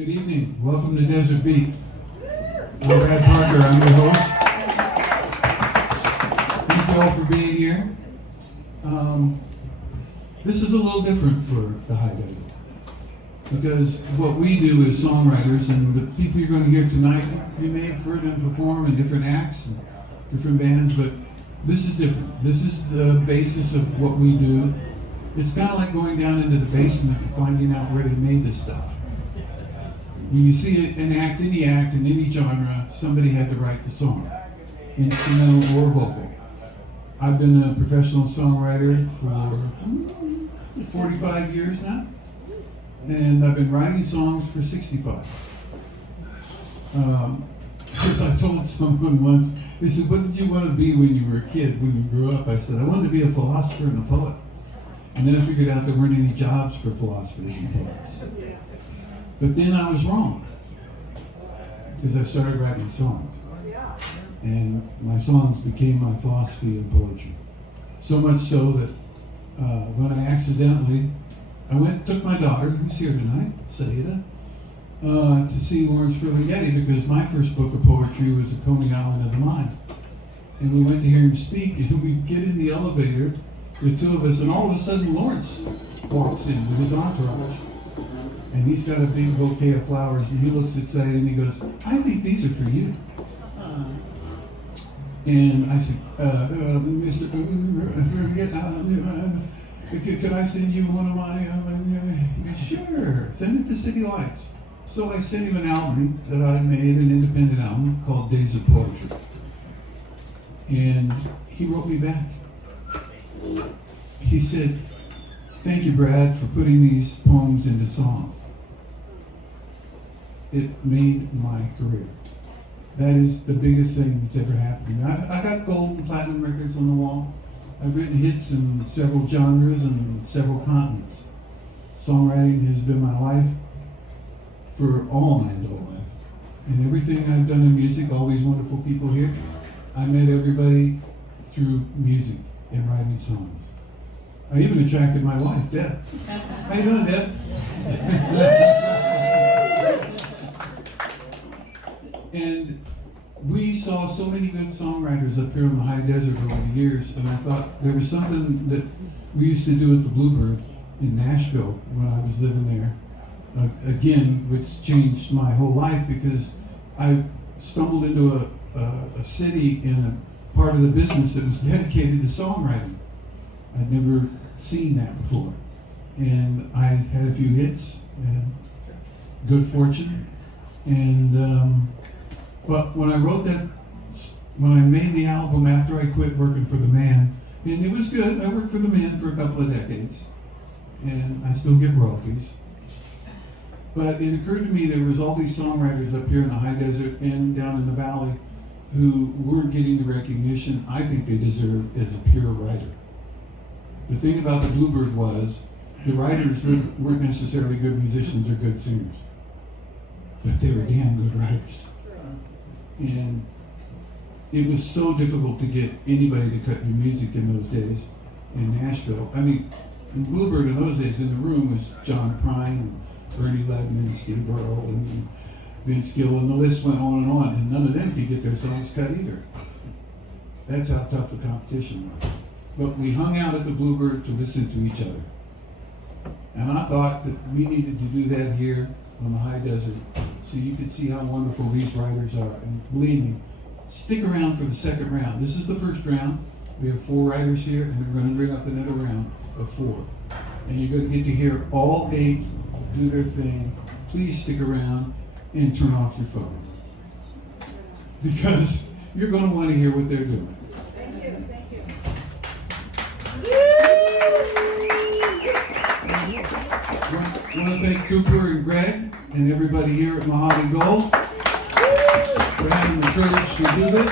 Good evening. Welcome to Desert Beat. I'm Brad Parker. I'm your host. Thank you all for being here. This is a little different for the High Desert because what we do as songwriters and the people you're going to hear tonight, you may have heard them perform in different acts and different bands, but this is different. This is the basis of what we do. It's kind of like going down into the basement and finding out where they made this stuff. When you see an act, any in any genre, somebody had to write the song, instrumental or vocal. I've been a professional songwriter for 45 years now, and I've been writing songs for 65. Because I told someone once, they said, what did you want to be when you were a kid, when you grew up? I said, I wanted to be a philosopher and a poet. And then I figured out there weren't any jobs for philosophers and poets. But then I was wrong, because I started writing songs. And my songs became my philosophy and poetry. So much so that when I accidentally, took my daughter, who's here tonight, Saida, to see Lawrence Ferlinghetti, because my first book of poetry was The Coney Island of the Mind. And we went to hear him speak, and we get in the elevator, the two of us, and all of a sudden Lawrence walks in with his entourage. And he's got a big bouquet of flowers, and he looks excited, and he goes, I think these are for you. And I said, Mr. Could I send you one of my, sure, send it to City Lights. So I sent him an album that I made, an independent album called Days of Poetry. And he wrote me back. He said, thank you, Brad, for putting these poems into songs. It made my career. That is the biggest thing that's ever happened. I got gold and platinum records on the wall. I've written hits in several genres and several continents. Songwriting has been my life for all my adult life. And everything I've done in music, all these wonderful people here, I met everybody through music and writing songs. I even attracted my wife, Deb. How you doing, Deb? And we saw so many good songwriters up here in the High Desert over the years, and I thought there was something that we used to do at the Bluebird in Nashville when I was living there, again, which changed my whole life because I stumbled into a city in a part of the business that was dedicated to songwriting. I'd never seen that before. And I had a few hits and good fortune. And but when I wrote that, when I made the album after I quit working for the Man, and it was good, I worked for the Man for a couple of decades, and I still get royalties. But it occurred to me there was all these songwriters up here in the High Desert and down in the valley who weren't getting the recognition I think they deserve as a pure writer. The thing about the Bluebird was the writers weren't necessarily good musicians or good singers, but they were damn good writers. And it was so difficult to get anybody to cut your music in those days in Nashville. I mean, in Bluebird in those days, in the room was John Prine and Bernie Ledman and Steve Earle and Vince Gill, and the list went on, and none of them could get their songs cut either. That's how tough the competition was. But we hung out at the Bluebird to listen to each other. And I thought that we needed to do that here on the High Desert so you could see how wonderful these writers are. And believe me, stick around for the second round. This is the first round. We have 4 writers here, and we're going to bring up another round of 4. And you're going to get to hear all 8 do their thing. Please stick around and turn off your phone, because you're going to want to hear what they're doing. Thank you. Thank you. I want to thank Cooper and Greg and everybody here at Mojave Gold for having the courage to do this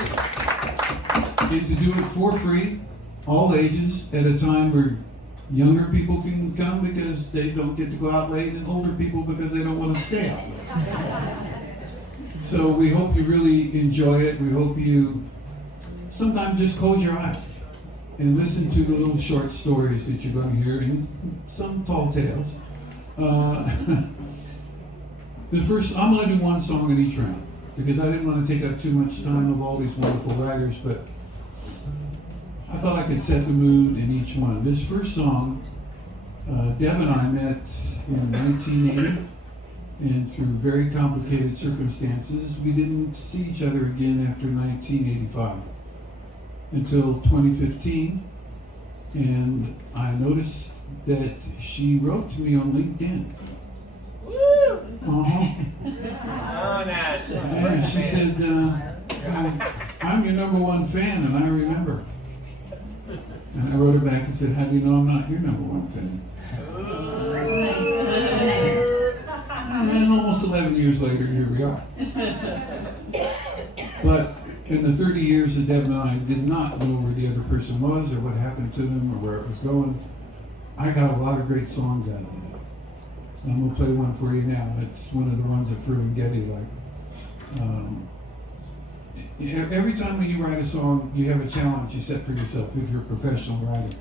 and to do it for free, all ages, at a time where younger people can come because they don't get to go out late, and older people because they don't want to stay out late. So we hope you really enjoy it. We hope you sometimes just close your eyes and listen to the little short stories that you're going to hear, and some tall tales. I'm going to do one song in each round because I didn't want to take up too much time of all these wonderful writers, but I thought I could set the mood in each one. This first song, Deb and I met in 1980, and through very complicated circumstances, we didn't see each other again after 1985 until 2015, and I noticed that she wrote to me on LinkedIn. Yeah, she said, I'm your number one fan, and I remember. And I wrote her back and said, how do you know I'm not your number one fan? And almost 11 years later, here we are. But in the 30 years that Deb and I did not know where the other person was or what happened to them or where it was going, I got a lot of great songs out of it. And I'm going to play one for you now. It's one of the ones that Fru and Getty like. Every time when you write a song, you have a challenge you set for yourself if you're a professional writer.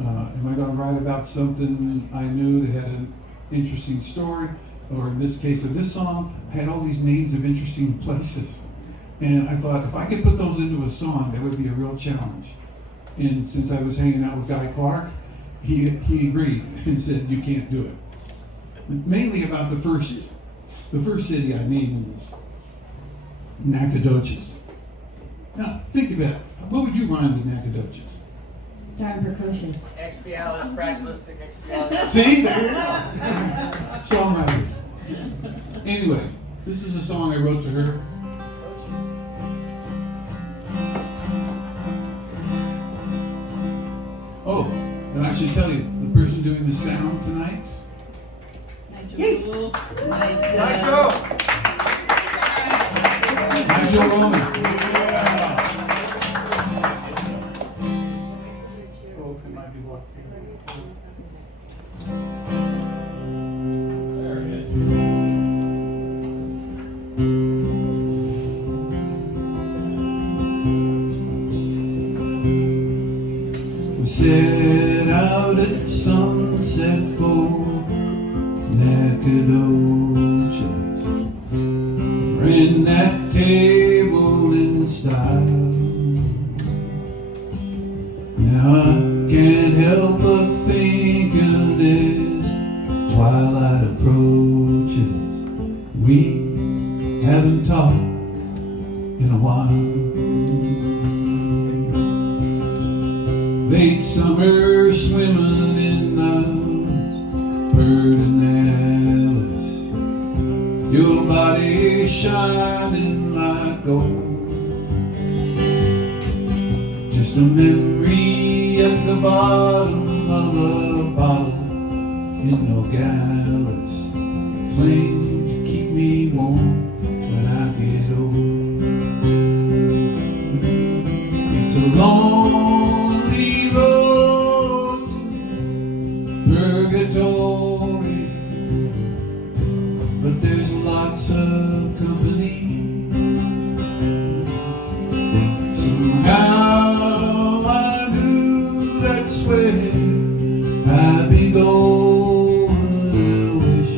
Am I going to write about something I knew that had an interesting story? Or in this case of this song, I had all these names of interesting places. And I thought, if I could put those into a song, that would be a real challenge. And since I was hanging out with Guy Clark, he agreed and said, you can't do it. Mainly about the first city I named in this, Nacogdoches. Now, think about it. What would you rhyme with Nacogdoches? Darn precocious. Expialis, fragilistic, expialis. See? Songwriters. Anyway, this is a song I wrote to her. Oh, and I should tell you, the person doing the sound tonight. Nigel. Nigel Roman. We set out at sunset for Nacogdoches, ran that table in style. Now I can't help but thinking as twilight approaches, we haven't talked in a while. Late summer swimming in the Pedernales, your body shining like gold. Just a memory at the bottom of a bottle in Nogales, flame to keep me warm when I get old. It's a lonely road to purgatory, but there's lots of company. Somehow I knew that's where I'd be going. I wish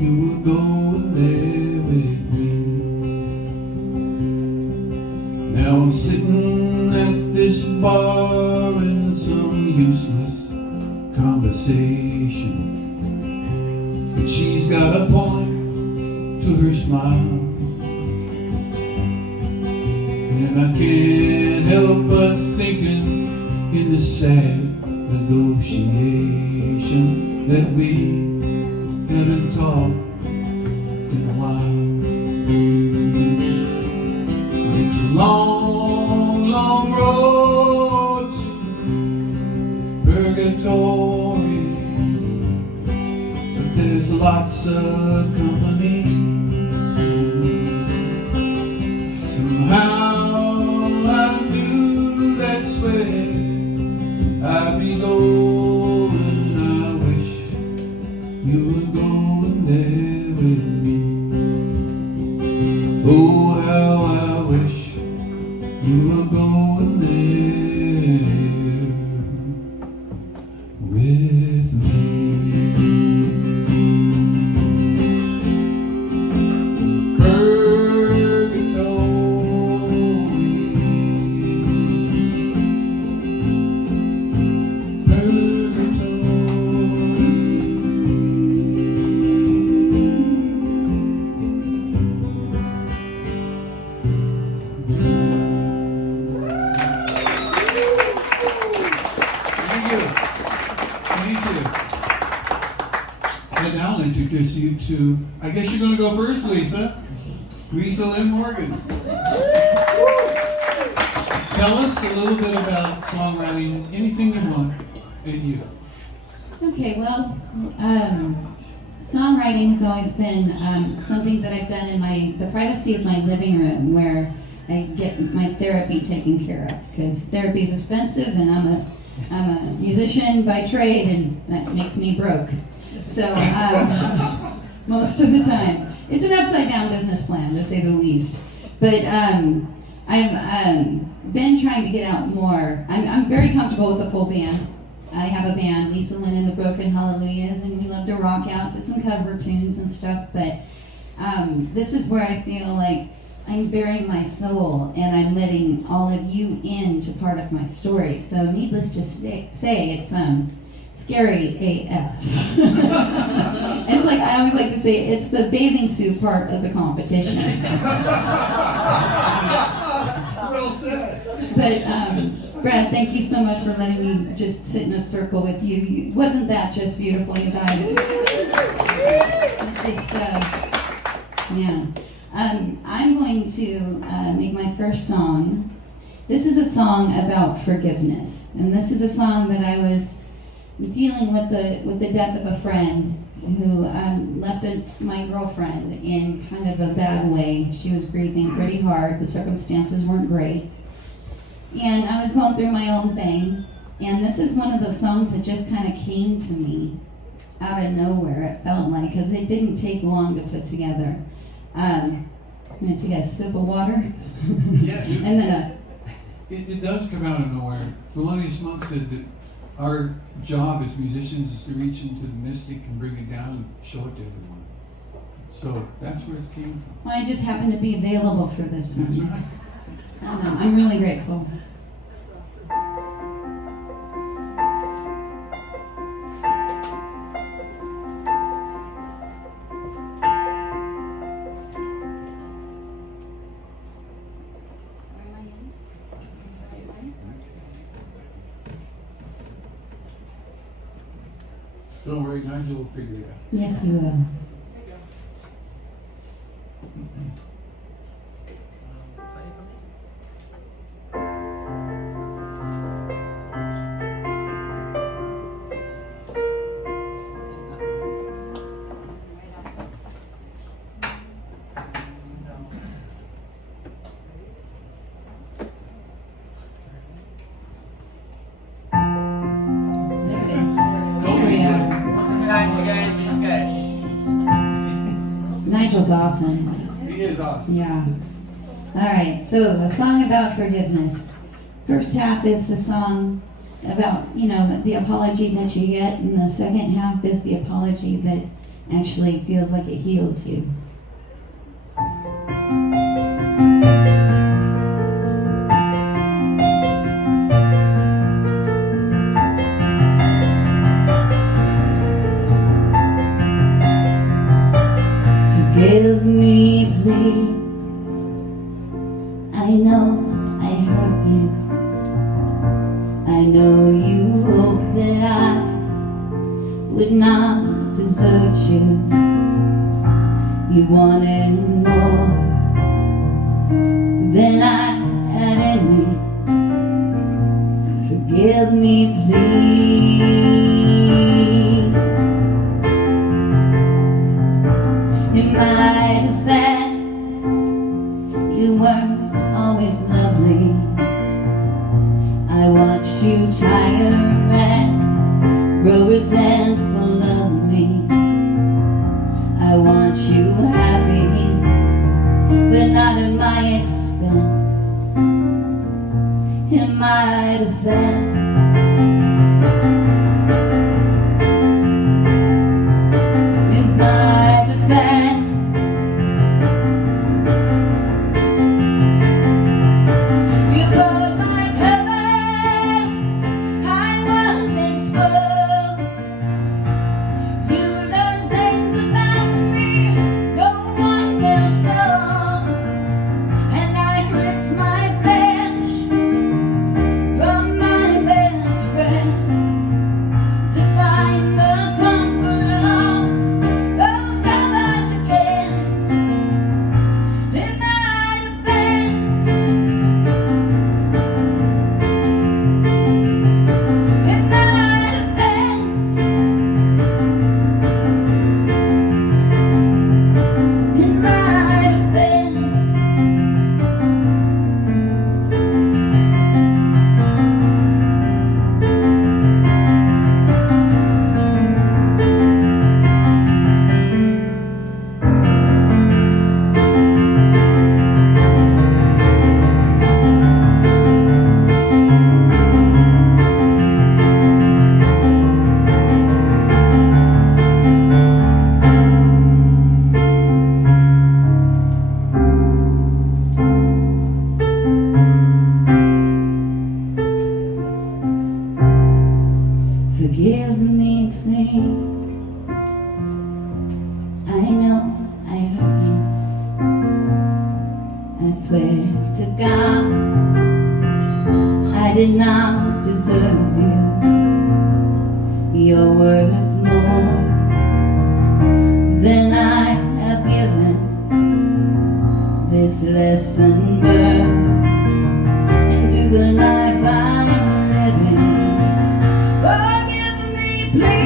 you were going there with me. Now I'm sitting at this bar in some useless conversation, but she's got a point to her smile, and I can't help but thinking in the sad negotiation that we haven't talked in a while. It's a long, long road to purgatory, but there's lots of company. Somehow I knew that's where I'd be going. I wish you were going there with me. Oh, how I wish you were going there with me. Thank you. And I'll introduce you to, I guess you're going to go first, Lisa. Lisa Lynn Morgan. Tell us a little bit about songwriting, anything you want, and you. Okay, well, songwriting has always been something that I've done in the privacy of my living room, where I get my therapy taken care of, because therapy is expensive, and I'm a musician by trade, and that makes me broke. So most of the time, it's an upside down business plan, to say the least. But I've been trying to get out more. I'm very comfortable with a full band. I have a band, Lisa Lynn and the Broken Hallelujahs, and we love to rock out to some cover tunes and stuff. But this is where I feel like I'm bearing my soul, and I'm letting all of you into part of my story. So needless to say, it's scary AF. It's like, I always like to say, it's the bathing suit part of the competition. Well said. But Brad, thank you so much for letting me just sit in a circle with you. Wasn't that just beautiful, you guys? It's just, yeah. I'm going to make my first song. This is a song about forgiveness, and this is a song that I was dealing with the death of a friend who left my girlfriend in kind of a bad way. She was grieving pretty hard. The circumstances weren't great. And I was going through my own thing. And this is one of the songs that just kind of came to me out of nowhere, it felt like, because it didn't take long to put together. I'm going to take a sip of water. Yeah, and then it does come out of nowhere. Thelonious Monk said that our job as musicians is to reach into the mystic and bring it down and show it to everyone. So that's where it came from. well, I just happened to be available for this one. That's right. I'm really grateful. Don't worry, Nigel will figure it out. Yes, you will. There it is. There we are. Sometimes you guys just gotta Nigel's awesome. He is awesome. Yeah. All right. So a song about forgiveness. First half is the song about, the apology that you get, and the second half is the apology that actually feels like it heals you. Forgive me, please. I know I hurt you. I know you hope that I would not desert you. You wanted more than I had in me. Forgive me, please. In my defense, you weren't always lovely. I watched you tire and grow resentful of me. I want you happy, but not at my expense. In my defense, in my defense, you broke my covenant. I was exposed. You learned things about me no one else knows, and I ripped my flesh from my me, please. I know I hurt you. I swear to God, I did not deserve you. You're worth more than I have given. This lesson burned into the life I'm living. Forgive me, please.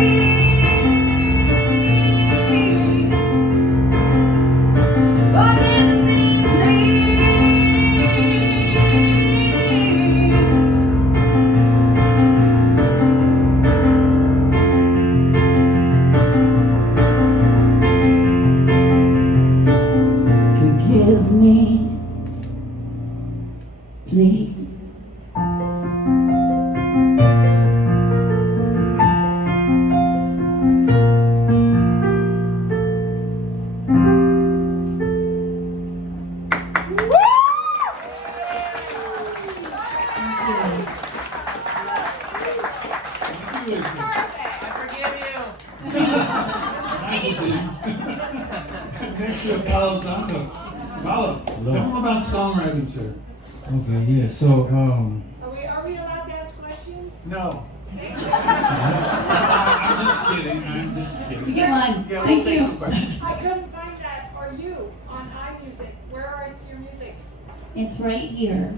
Forgive me, forgive me, please. Next to Paulo Santo. Paulo, tell them about songwriting, sir. Okay, yeah. So, Are we allowed to ask questions? No. Thank you. I'm just kidding. I'm just You kidding. get one. Yeah, Thank we'll take some you. questions. I couldn't find that. Are you on iMusic? Where is your music? It's right here.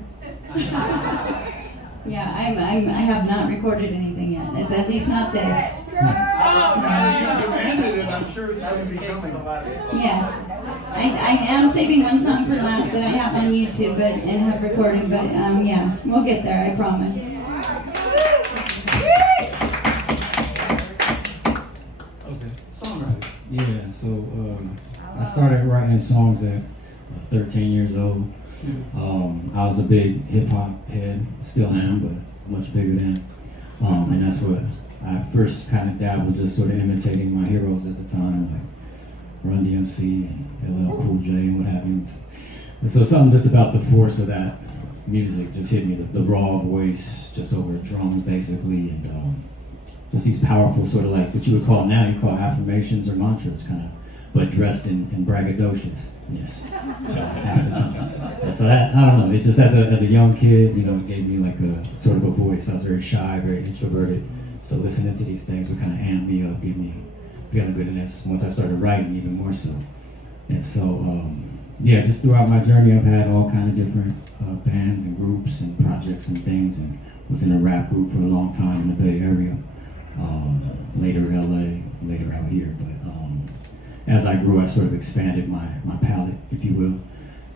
Yeah, I have not recorded anything yet. At least not this. Now you demanded it, I'm sure it's That's going to the be case with a coming. lot of people. Yes. I am saving one song for last that I have on YouTube and have recorded, but yeah, we'll get there, I promise. Okay, songwriting. yeah. So, I started writing songs at 13 years old. I was a big hip hop head, still am, but much bigger then. And that's what I first kind of dabbled, just sort of imitating my heroes at the time, like Run DMC and LL Cool J and what have you. And so something just about the force of that music just hit me, the raw voice, just over drums basically, and just these powerful sort of like what you would call now, you call affirmations or mantras kind of, but dressed in braggadociousness half the time. And so that, I don't know, it just as a young kid, you know, it gave me like a sort of a voice. I was very shy, very introverted. So listening to these things would kind of amp me up, give me feeling good. And that's once I started writing even more so. And so, yeah, just throughout my journey, I've had all kind of different bands and groups and projects and things, and was in a rap group for a long time in the Bay Area. Later LA, later out here. But as I grew, I sort of expanded my palette, if you will.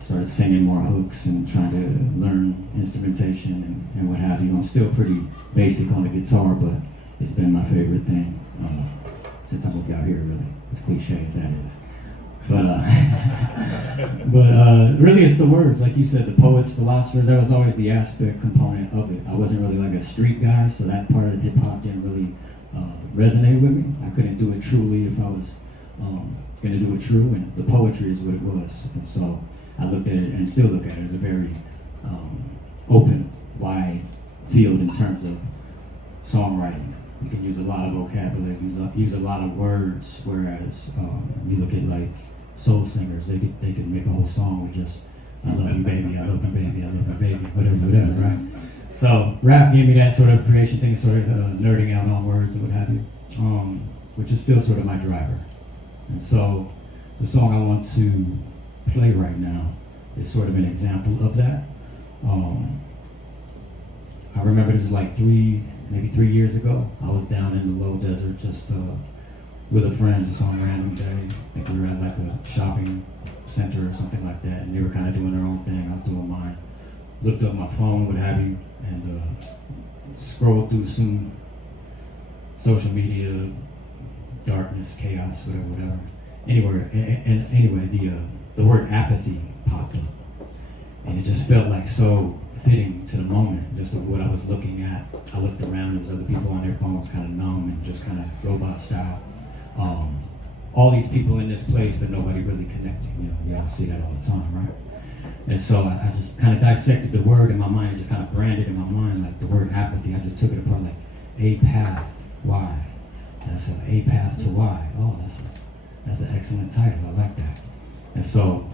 Started singing more hooks and trying to learn instrumentation and what have you. I'm still pretty basic on the guitar, but it's been my favorite thing since I moved out here, really. As cliche as that is. But really it's the words, like you said, the poets, philosophers, that was always the aspect component of it. I wasn't really like a street guy, so that part of hip hop didn't really resonate with me. I couldn't do it truly if I was going to do it true, and the poetry is what it was. And so I looked at it and still look at it as a very open, wide field in terms of songwriting. You can use a lot of vocabulary, use a lot of words, whereas you look at like soul singers, they can make a whole song with just I love you baby, I love you baby, I love you baby, whatever, right? So rap gave me that sort of creation thing, sort of nerding out on words and what have you, which is still sort of my driver. And so the song I want to play right now is sort of an example of that. I remember this is like maybe 3 years ago. I was down in the low desert just with a friend just on a random day. I think we were at like a shopping center or something like that, and they were kind of doing their own thing. I was doing mine. Looked up my phone, what have you, and scrolled through some social media, darkness, chaos, whatever. Anyway, the word apathy popped up, and it just felt like so fitting to the moment, just of what I was looking at. I looked around, there was other people on their phones kind of numb and just kind of robot style. All these people in this place, but nobody really connecting. You know, you don't see that all the time, right? And so I just kind of dissected the word in my mind, and just kind of branded in my mind, like the word apathy. I just took it apart, like a path. Why? That's A Path to Y. Oh, that's an excellent title. I like that. And so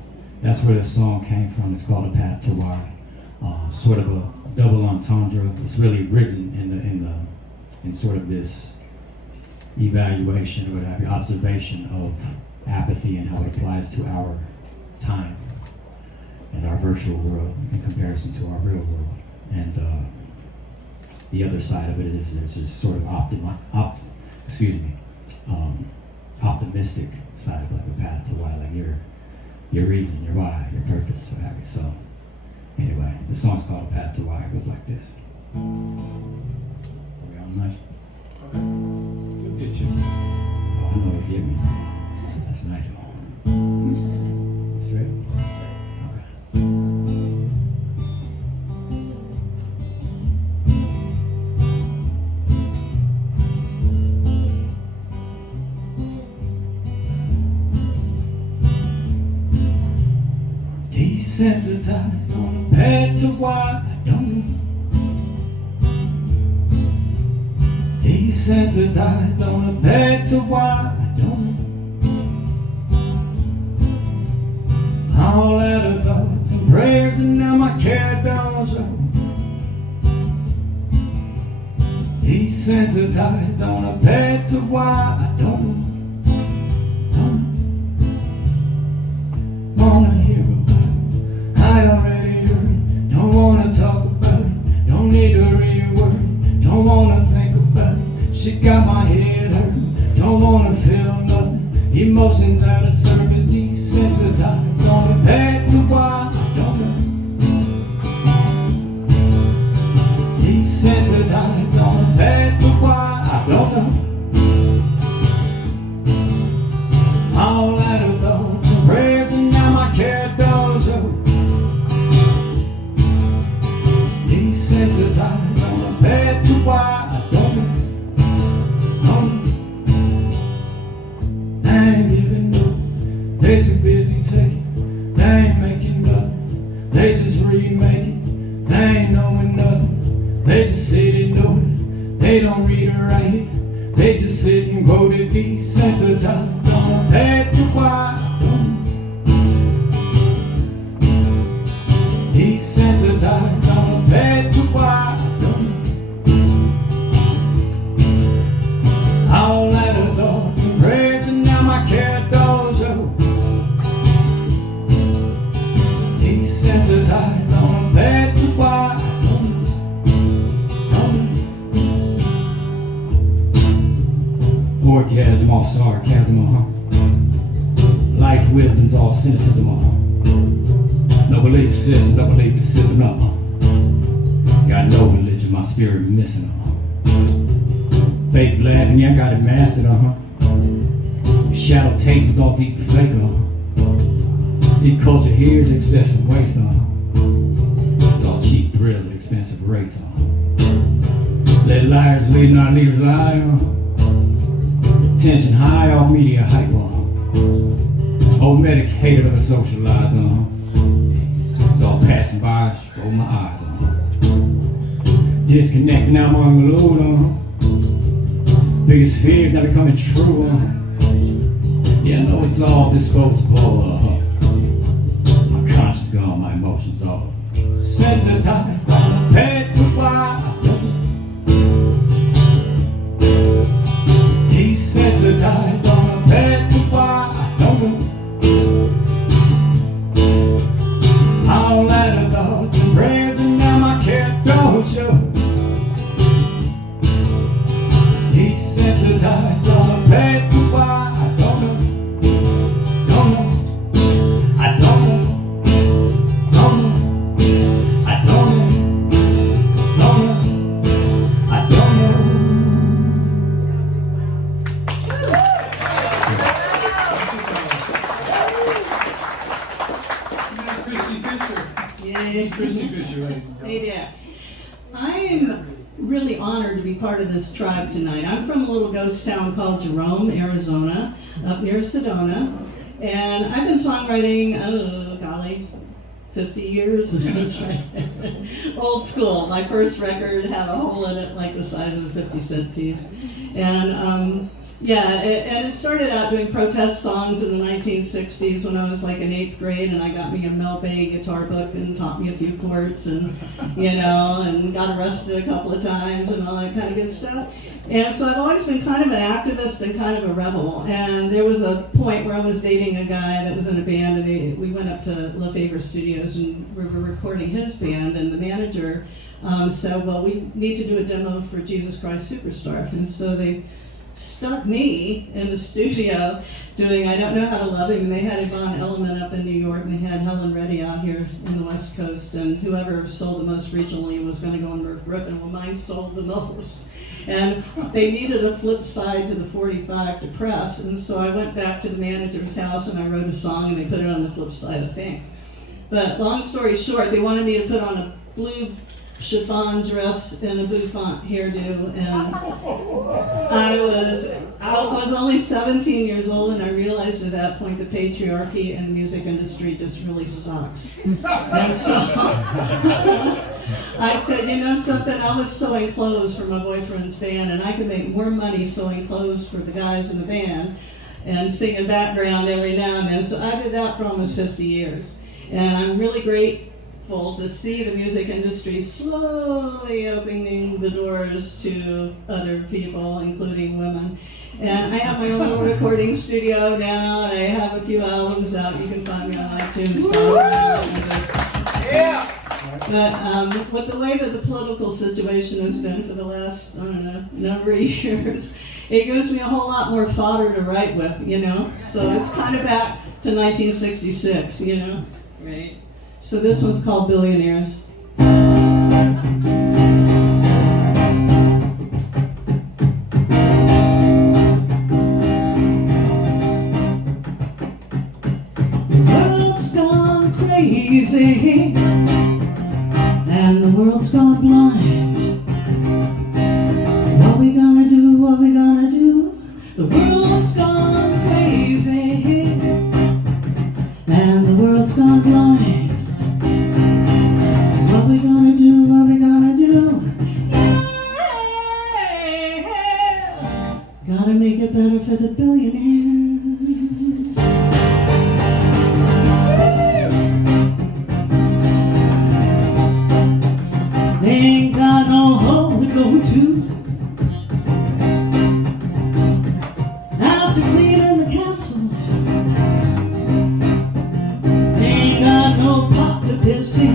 that's where the song came from. It's called A Path to Y. Sort of a double entendre. It's really written in sort of this evaluation or what have you, observation of apathy and how it applies to our time and our virtual world in comparison to our real world. And the other side of it is there's this sort of optimistic side of like a path to why, like your reason, your why, your purpose, what have you. So anyway, the song's called A Path to Why. It goes like this. Are we on nice? Good get you. Oh, I know you get me. That's nice. Straight? Okay. Desensitized on a path to why I don't know. Desensitized on a path to why I don't know. All out of thoughts and prayers, and now my care don't show. Desensitized on a path to why I don't know. Wanna hear about it, I already heard it. Don't wanna talk about it, don't need to reword it. Don't wanna think about it, she got my head hurting. Don't wanna feel nothing, emotions out of service. Desensitized on the path to why I don't know. Desensitized on the path to why I don't know. All out of thoughts and prayers, and now my care don't show. Desensitized on the path to why I don't know. I ain't giving nothing, they too busy taking. They ain't making nothing, they just remaking. They ain't knowing nothing, they just say they know it. They don't read or write it, they just sit and quote it. Desensitized on the path to why I don't know. Desensitized on the path to why I don't know. All out of thoughts and prayers, and now my care don't show. Desensitized on the path to why I don't know. Orgasm off sarcasm, life wisdom's all cynicism, no belief system, no belief system, got no religion, my spirit missing, fake laughing, yeah, I got it mastered, shadow taste is all deep fake, see culture here is excessive waste, it's all cheap thrills at expensive rates, let liars lead, not leaders lie, tension high, all media hype, old medicated or socialized, it's all passing by, roll my eyes, disconnect, now I'm on glued, biggest fears now becoming true, yeah, I know it's all disposable, my conscience gone, my emotions all sensitized on the path to why I don't know. Desensitized on the path to why I don't know. All out of thoughts and prayers, and now my care don't show. Desensitized on the path to why I don't know. Don't know. I don't know. Don't know. I don't know. Don't know. I don't know. Chrissy Fisher. Yeah. Chrissy Fisher, right? Hey there. I am really honored to be part of this tribe tonight. I'm from a little ghost town called Jerome, Arizona, up near Sedona. And I've been songwriting, 50 years. That's right. Old school. My first record had a hole in it like the size of a 50-cent piece. And and it started out doing protest songs in the 1960s when I was like in 8th grade, and I got me a Mel Bay guitar book and taught me a few chords, and and got arrested a couple of times and all that kind of good stuff. And so I've always been kind of an activist and kind of a rebel. And there was a point where I was dating a guy that was in a band, and we went up to LaFavre Studios and we were recording his band, and the manager said, well, we need to do a demo for Jesus Christ Superstar. And so they stuck me in the studio doing I Don't Know How to Love Him, and they had Yvonne Elliman up in New York, and they had Helen Reddy out here in the West Coast, and whoever sold the most regionally was going to go on Merv Griffin. Well, mine sold the most. And they needed a flip side to the 45 to press, and so I went back to the manager's house and I wrote a song, and they put it on the flip side of Pink. But long story short, they wanted me to put on a blue chiffon dress and a bouffant hairdo, and I was only 17 years old, and I realized at that point the patriarchy in the music industry just really sucks. And so I said, you know something, I was sewing clothes for my boyfriend's band, and I could make more money sewing clothes for the guys in the band and singing background every now and then. So I did that for almost 50 years. And I'm really grateful to see the music industry slowly opening the doors to other people, including women. And I have my own little recording studio now, and I have a few albums out. You can find me on iTunes. Yeah! But with the way that the political situation has been for the last, I don't know, number of years, it gives me a whole lot more fodder to write with, So it's kind of back to 1966, Right. So this one's called Billionaires. The world's gone crazy, and the world's gone blind. What we gonna do, what we gonna do? The world's gone crazy, and the world's gone blind. What we gonna do, what we gonna do? Yeah. Gotta make it better for the billionaires. They ain't got no home to go to. After cleaning the castles, they ain't got no pot to piss in.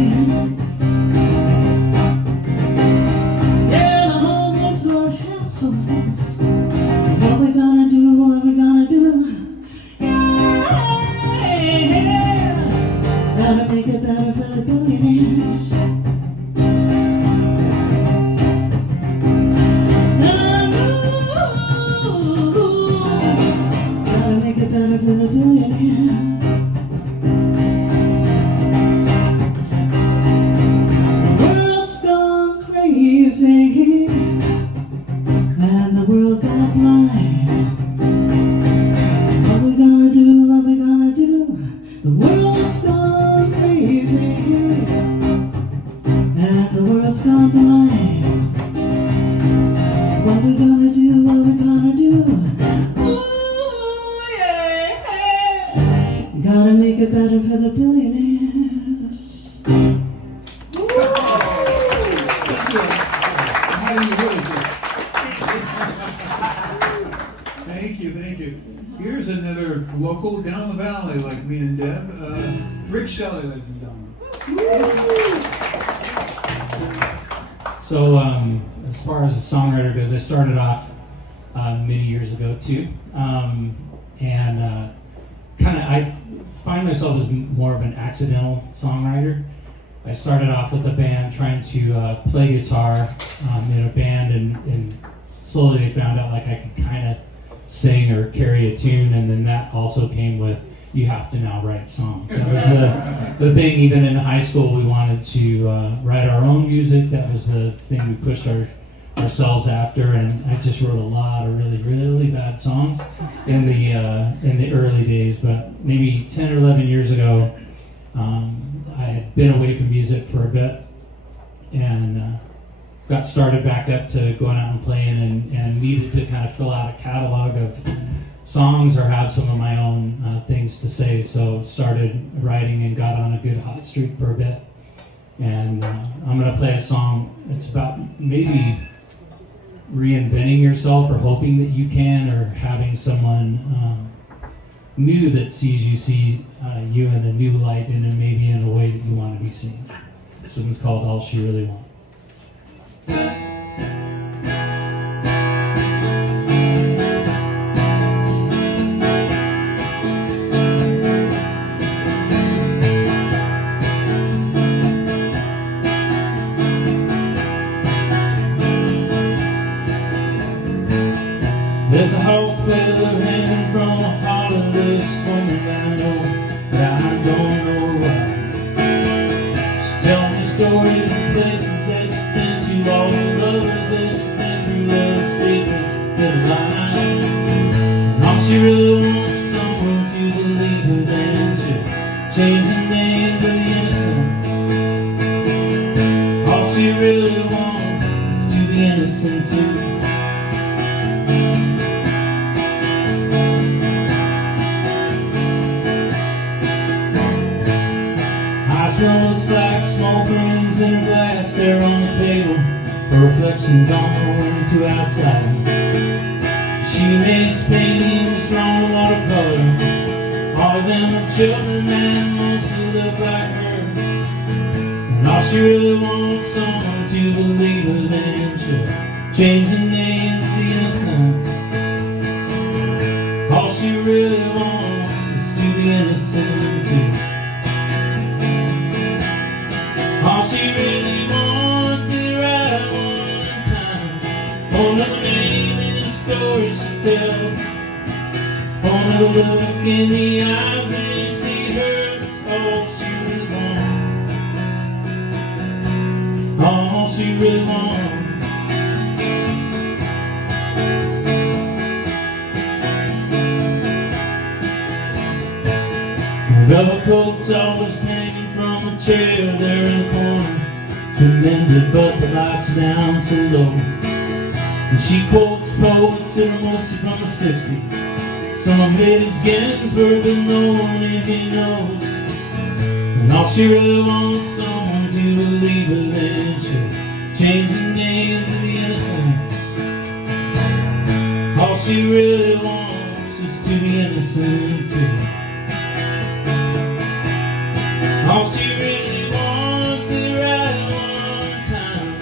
Yeah, the homeless Lord have some things. What we gonna do, what we gonna do? Yeah, gotta make it better for the billionaires. Better for the billionaire. The world's gone crazy, and the world got blind. What we gonna do, what we gonna do? The world's gone crazy, and the world's gone blind. What we gonna do, what we gonna do? Gotta make it better for the billionaires. How do you really do? Thank you. Here's another local down the valley like me and Deb. Rick Shelley, ladies and gentlemen. So, as far as a songwriter goes, I started off many years ago too, I find myself as more of an accidental songwriter. I started off with a band trying to play guitar in a band, and slowly they found out like I could kind of sing or carry a tune, and then that also came with you have to now write songs. That was the thing. Even in high school, we wanted to write our own music. That was the thing we pushed ourselves after, and I just wrote a lot of really, really bad songs in the early days. But maybe 10 or 11 years ago, I had been away from music for a bit, and got started back up to going out and playing, and needed to kind of fill out a catalog of songs or have some of my own things to say. So started writing and got on a good hot streak for a bit. And I'm going to play a song. It's about maybe reinventing yourself, or hoping that you can, or having someone new that sees you, see you in a new light, and then maybe in a way that you want to be seen. This one's called All She Really Wants. There's a whole feather hanging from a heart of this woman that I know, but I don't know why. She tells me stories of places that she's been to, all the lovers that she's been through, love secrets that are lying. And all she really wants is someone to believe her, then she'll change the name to the innocent. All she really wants is to be innocent too. Still looks like smoke rings in her glass there on the table, her reflections on the window outside. She makes paintings drawn in watercolor, all of them are children and mostly look like her. And all she really wants is someone to believe her, then she'll change the name to the innocent. All she really wants is to be innocent too. All she really wants is right one time, for another name in the story she tells, for another look in the eyes when you see her. All she really wants, all she really wants. Velvet coats always hanging from a chair there in the corner, it's been mended but the lights are down so low. And she quotes poets that are mostly from the 60s, some of his Ginsberg but no one even knows. And all she really wants is someone to believe her, then she'll change the name to the innocent. All she really wants is to be innocent too. All she really wants is right one time,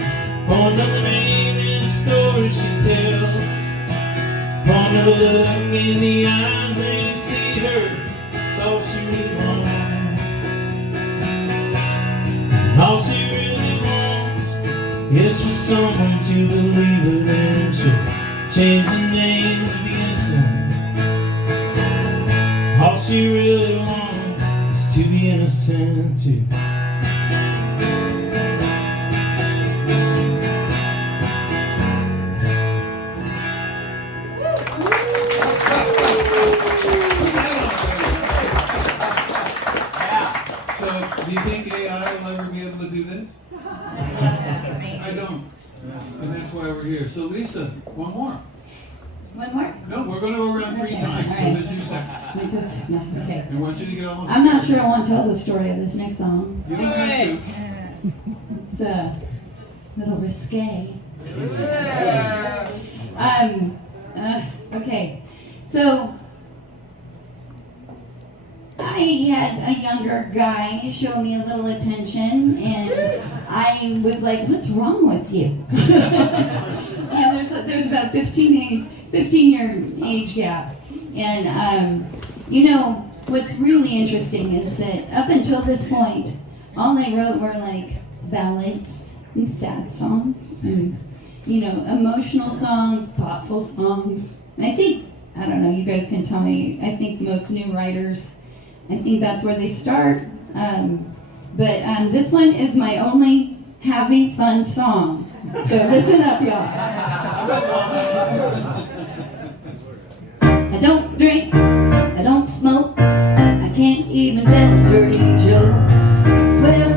for another name in the story she tells, for another look in the eyes when you see her. That's all she really wants. All she really wants is for someone to believe her, then she'll change the name to the innocent. All she really wants to be innocent too. So, do you think AI will ever be able to do this? I don't. And that's why we're here. So, Lisa, one more. One more? No, we're going to go around three Okay, times. all So, right. this is your second. Because, no, okay. I want you to get on. I'm not sure I want to tell the story of this next song. You don't have to. It's a little risque. Okay. So, I had a younger guy show me a little attention, and I was like, "What's wrong with you?" Yeah, there's about a 15-year age gap, and you know what's really interesting is that up until this point, all they wrote were like ballads and sad songs, and you know, emotional songs, thoughtful songs. And I don't know, you guys can tell me. I think most new writers, I think that's where they start. But this one is my only happy, fun song. So listen up, y'all. I don't drink, I don't smoke, I can't even tell a dirty joke. Well,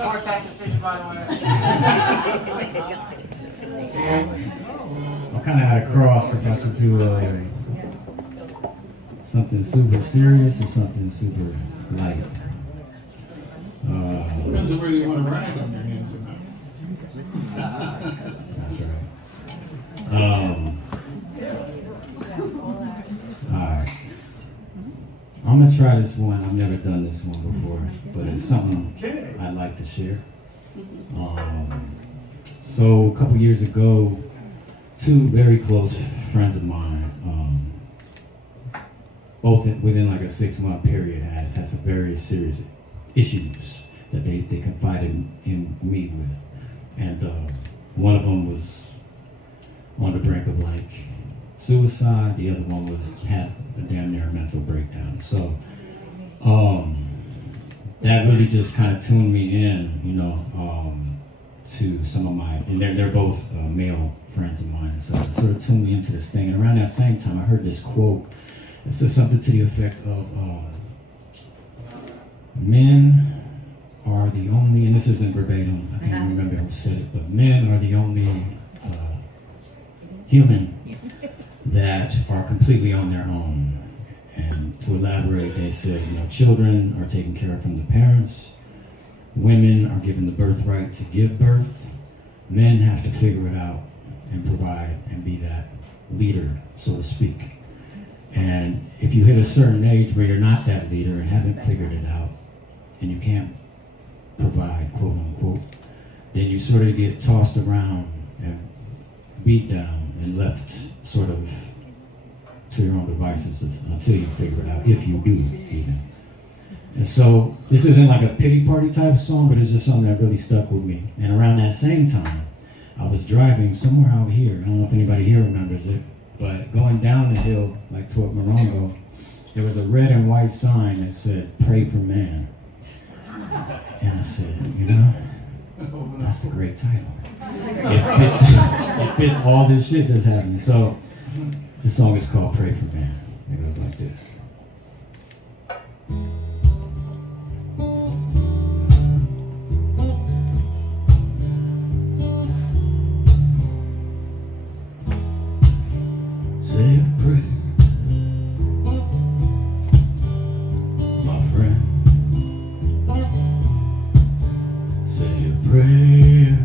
support that decision, by the way. I'm kind of at a cross if I should do something super serious or something super light. Depends on whether you want to rag on your hands or not. That's right. Alright. I'm gonna try this one. I've never done this one before, but it's something Okay. I'd like to share. So a couple years ago, two very close friends of mine, both within like a 6-month period, had some very serious issues that they confided in me with. And one of them was on the brink of like suicide. The other one had a damn near mental breakdown. So that really just kind of tuned me in, to some of my, and they're both male friends of mine. So it sort of tuned me into this thing. And around that same time, I heard this quote. It says something to the effect of, men are the only, and this isn't verbatim, I can't remember who said it, but men are the only human that are completely on their own. And to elaborate, they said, children are taken care of from the parents, women are given the birthright to give birth, men have to figure it out and provide and be that leader, so to speak. And if you hit a certain age where you're not that leader and haven't figured it out, and you can't provide, quote unquote, then you sort of get tossed around and beat down and left sort of to your own devices until you figure it out, if you do even. And so this isn't like a pity party type of song, but it's just something that really stuck with me. And around that same time, I was driving somewhere out here. I don't know if anybody here remembers it, but going down the hill, like toward Morongo, there was a red and white sign that said, "Pray for man." And I said, that's a great title. It fits all this shit that's happening. So the song is called "Pray for Man." It goes like this. Say a prayer, my friend. Say a prayer.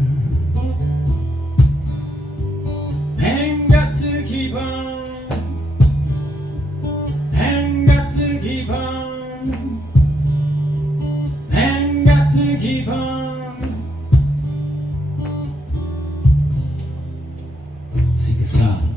Ain't got to keep on. Ain't got to keep on. Ain't got to keep on.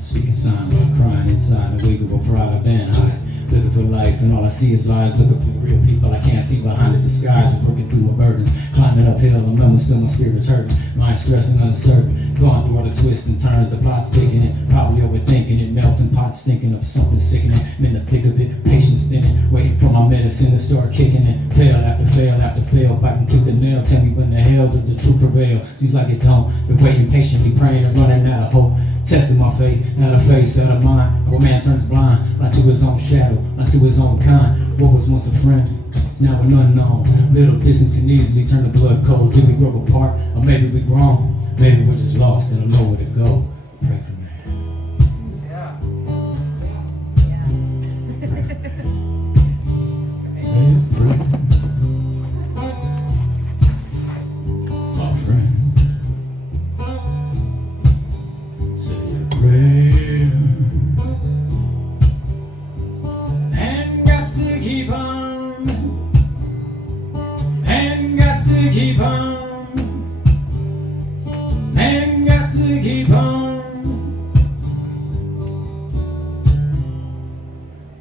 Speaking sign, crying inside, a wiggle of pride, I've been high, looking for life, and all I see is lies, looking for real people I can't see behind the disguise, working through my burdens, climbing uphill, I'm numb, still my spirit's hurting, mind stressing, uncertain, going through all the twists and turns, the pot sticking it, probably overthinking it, melting pot stinking up something sickening, I'm in the thick of it, patience thinning, waiting for my medicine to start kicking it, fail after fail after fail, fighting tooth and nail, tell me when the hell does the truth prevail, seems like it don't, been waiting patiently, praying and running out of hope, testing my faith, out of face, out of mind. How a man turns blind, not to his own shadow, not to his own kind. What was once a friend is now an unknown. Little distance can easily turn the blood cold. Did we grow apart, or maybe we grown? Maybe we're just lost and don't know where to go. Pray for me. Say a prayer, my friend. Prayer. Ain't got to keep on. Ain't got to keep on. Ain't got to keep on.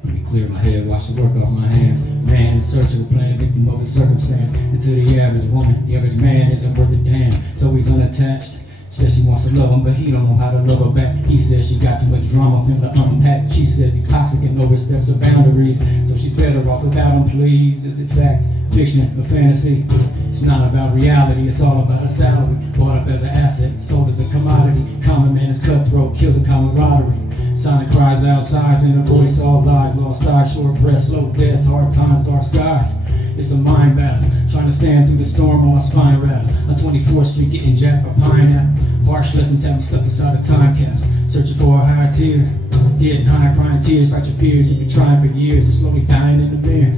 Let me clear my head, wash the work off my hands. Man in search of a plan, victim of his circumstance. And to the average woman, the average man isn't worth a damn. So he's unattached. Says she wants to love him, but he don't know how to love her back. He says she got too much drama for him to unpack. She says he's toxic and oversteps her boundaries. So she's better off without him, please. Is it fact, fiction, or fantasy? It's not about reality, it's all about a salary. Bought up as an asset, sold as a commodity. Common man is cutthroat, kill the camaraderie. Sonic cries outside, in a voice all lies. Lost eyes, short breath, slow death, hard times, dark skies. It's a mind battle. Trying to stand through the storm on my spine rattle. On 24th Street getting jacked by pineapple. Harsh lessons have me stuck inside of time caps. Searching for a higher tier. Getting high, crying tears, fight your peers. You've been trying for years and slowly dying in the mirror.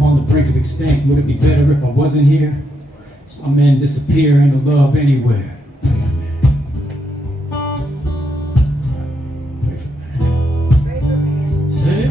On the brink of extinct. Would it be better if I wasn't here? So my men disappear. Ain't no love anywhere. Say it.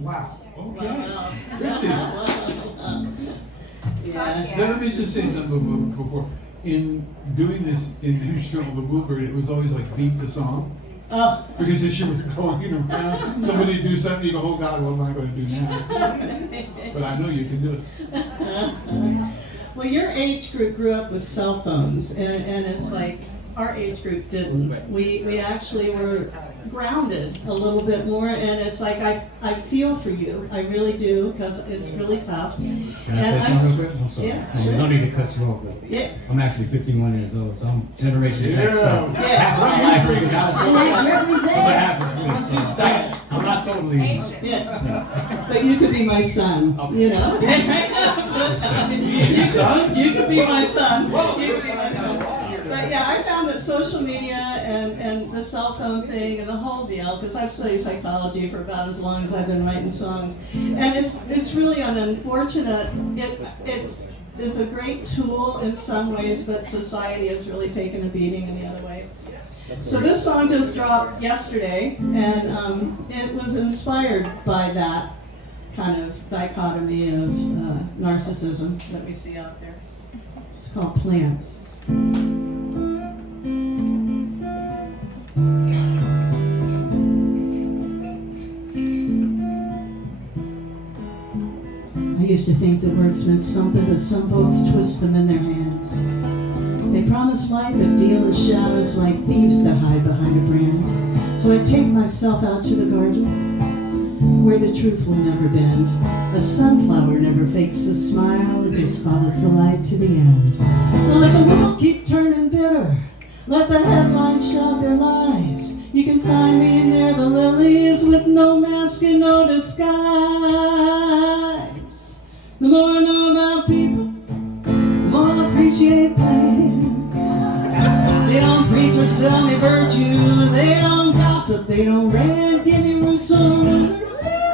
Wow. Okay. Christy. Yeah. Now, let me just say something before. In doing this in Nashville, the Bluebird, it was always like beat the song. Oh. Because as you were going around, somebody do something, you go, oh God, what am I going to do now? But I know you can do it. Well, your age group grew up with cell phones, and it's like our age group didn't. We actually were grounded a little bit more, and it's like I feel for you. I really do, because it's really tough. Can I say something real quick? I'm sorry. Yeah, We don't need to cut you off, but Yeah. I'm actually 51 years old, so I'm Generation X. Yeah. So Yeah. half my life was without And that's What represent. happens to me? So I'm not totally. Yeah. But you could be my son, you know? Your son? You could be my son. You could be my son. But yeah, I found that social media and the cell phone thing and the whole deal, because I've studied psychology for about as long as I've been writing songs, and it's really an unfortunate. It's a great tool in some ways, but society has really taken a beating in the other ways. So this song just dropped yesterday, and it was inspired by that kind of dichotomy of narcissism that we see out there. It's called Plants. I used to think that words meant something, but some folks twist them in their hands. They promise light, but deal in shadows like thieves that hide behind a brand. So I take myself out to the garden, where the truth will never bend. A sunflower never fakes a smile, it just follows the light to the end. So let the world keep turning bitter, let the headlines shout their lies. You can find me near the lilies with no mask and no disguise. The more I know about people, the more I appreciate plants. They don't preach or sell me virtue, they don't gossip, they don't rant, give me roots on rivers,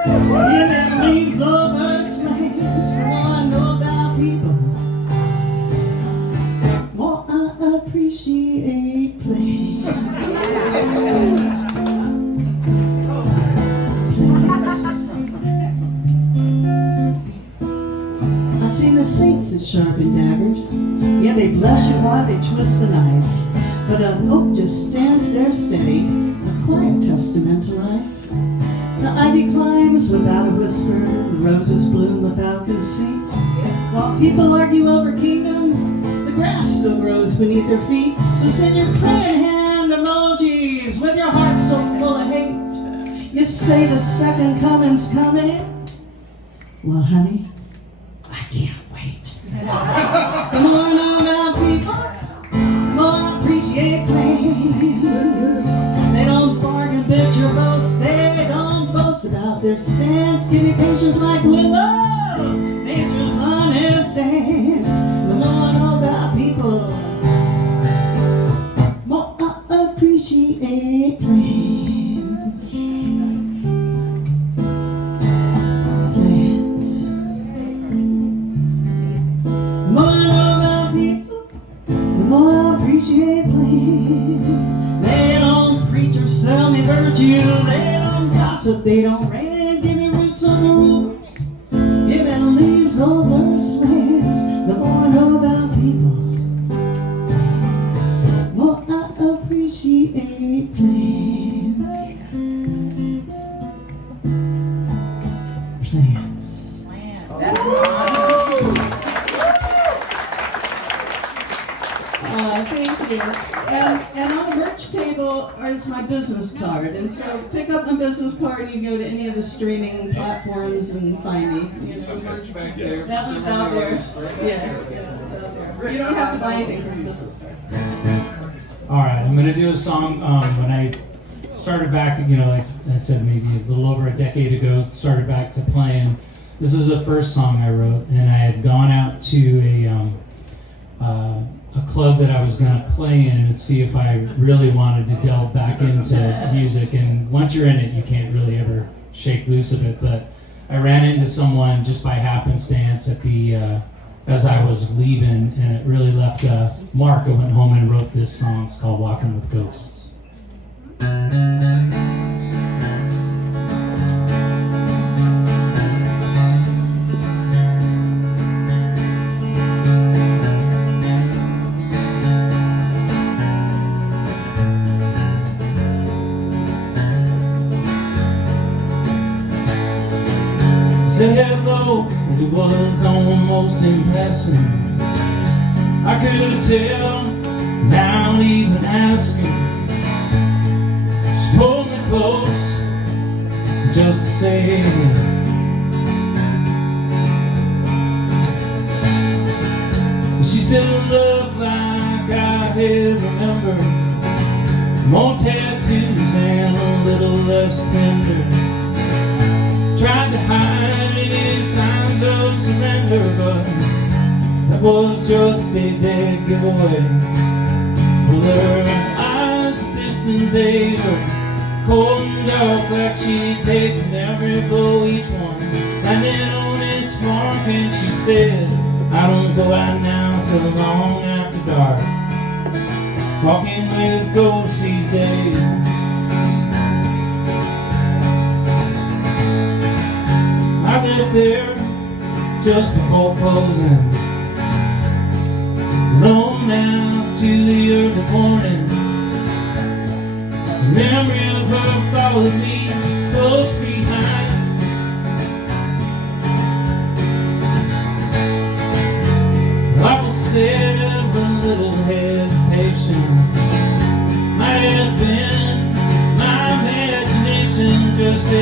give me leaves over slants. The more I know about people, the more I appreciate plants. I've seen the saints that sharpen daggers. Yeah, they bless you while they twist the knife. But an oak just stands there steady, a quiet testament to life. The ivy climbs without a whisper, the roses bloom without conceit. While people argue over kingdoms, the grass still grows beneath their feet. So send your praying hand emojis with your heart so full of hate. You say the second coming's coming. Well, honey, I can't wait. The more I know about people, the more I appreciate plans. They don't bargain, bitch, or boast. They don't boast about their stance. Give me patience like willows, nature's honest dance. The more I know about people, the more I appreciate plans. The more I know about people, the more I appreciate plans. They don't preach or sell me virtue, they don't gossip, they don't rant, give me roots on the rumors, give me leaves over slants. The more I know about people, negotiate plans. Plans. Thank you. And on the merch table is my business card. And so pick up my business card and you can go to any of the streaming platforms and find me. You know. Some merch back there. That was out there. Yeah, it's out there. You don't have to buy anything from the business card. All right, I'm gonna do a song. When I started back, like I said, maybe a little over a decade ago, started back to playing. This is the first song I wrote, and I had gone out to a club that I was gonna play in and see if I really wanted to delve back into music. And once you're in it, you can't really ever shake loose of it. But I ran into someone just by happenstance at the as I was leaving, and it really left a mark. I went home and wrote this song. It's called Walking with Ghosts. Said hello, and it was almost in passing. I could tell without even asking. She pulled me close just to say she still looked like I had remembered. More tattoos and a little less tender. Tried to hide any signs of surrender, but that was just a dead giveaway. Well, her eyes distant, they were cold and dark, like she'd taken every blow, each one landed on its mark. And she said, I don't go out now till long after dark, walking with ghosts these days. I lived there just before closing, alone now to the early morning. The memory of her followed me close behind. Like I said, with little hesitation, might have been my imagination, just a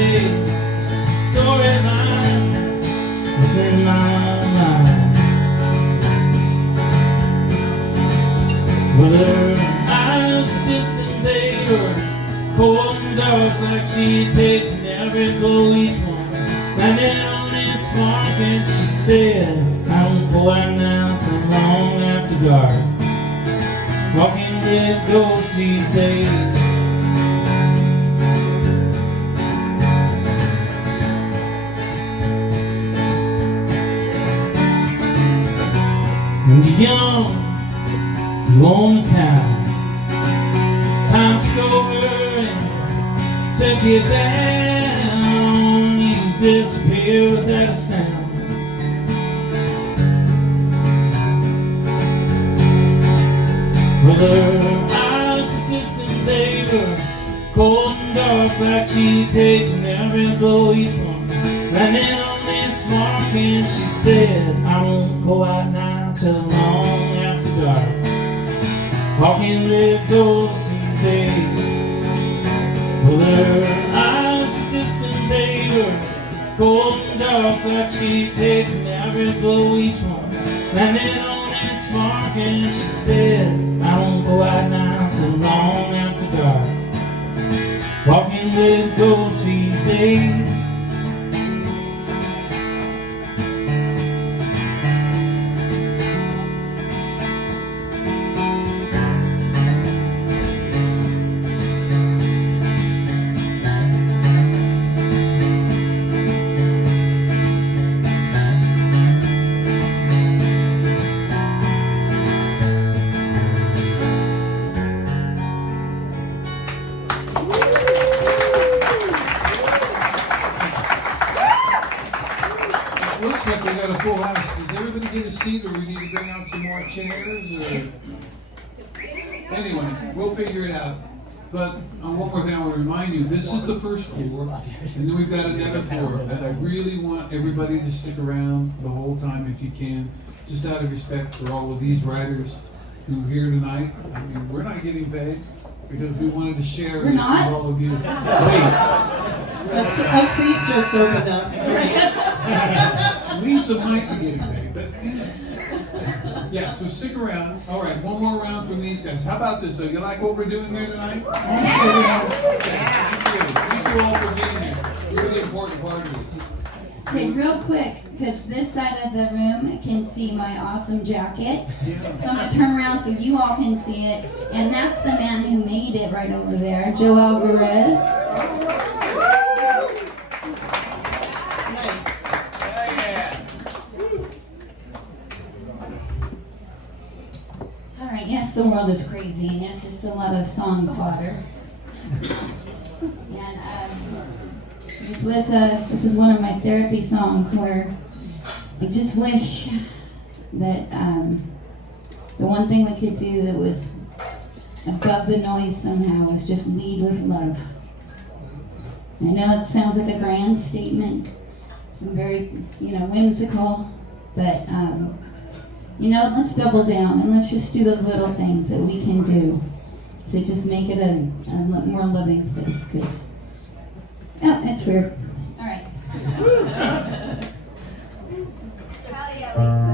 storyline within my mind. With her eyes distant, they were cold and dark, like she'd taken every blow, each one landed on its mark. And she said, I won't go out now till long after dark, walking with ghosts these days. When you're young, you own the town. Time took over and took you down. You disappear without a sound. Well, her eyes are distant, they were cold and dark, like she'd taken every blow, each one landed on its mark. And she said, I won't go out now till long after dark, walking with ghosts these days. Well, her eyes were distant, they were cold and dark, like she'd taken every blow, each one landed on its mark. And she said, I won't go out now till long after dark, walking with ghosts these days. Looks like we got a full house. Does everybody get a seat, or we need to bring out some more chairs? Or Anyway, we'll figure it out. But one more thing I want to remind you, this is the first floor, and then we've got another floor. And I really want everybody to stick around the whole time if you can, just out of respect for all of these writers who are here tonight. I mean, we're not getting paid because we wanted to share We're this not? with all of you. A seat just opened up. Lisa might be getting paid, but you know. Yeah, so stick around. All right, one more round from these guys. How about this? So you like what we're doing here tonight? Thank you. Thank you all for being here. Really important part of this. Okay, real quick, because this side of the room can see my awesome jacket. So I'm going to turn around so you all can see it. And that's the man who made it right over there, Joe Alvarez. All right, yes, the world is crazy, and yes, it's a lot of song fodder. And this is one of my therapy songs where I just wish that the one thing we could do that was above the noise somehow was just lead with love. I know it sounds like a grand statement, it's very, whimsical, but let's double down and let's just do those little things that we can do to just make it a more loving place. Because, it's weird. All right. Hell yeah, Lisa.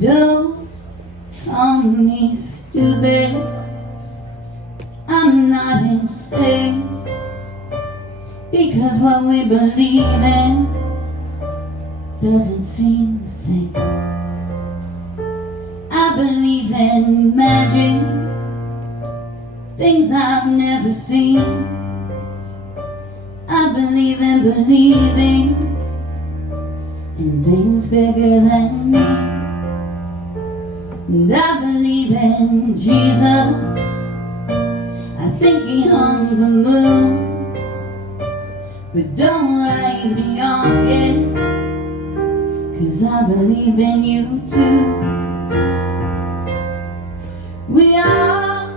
Don't call me stupid. I'm not insane, because what we believe in doesn't seem the same. I believe in magic, things I've never seen. I believe in believing in things bigger than me. And I believe in Jesus. I think he hung the moon, but don't write me off yet, 'cause I believe in you too. We all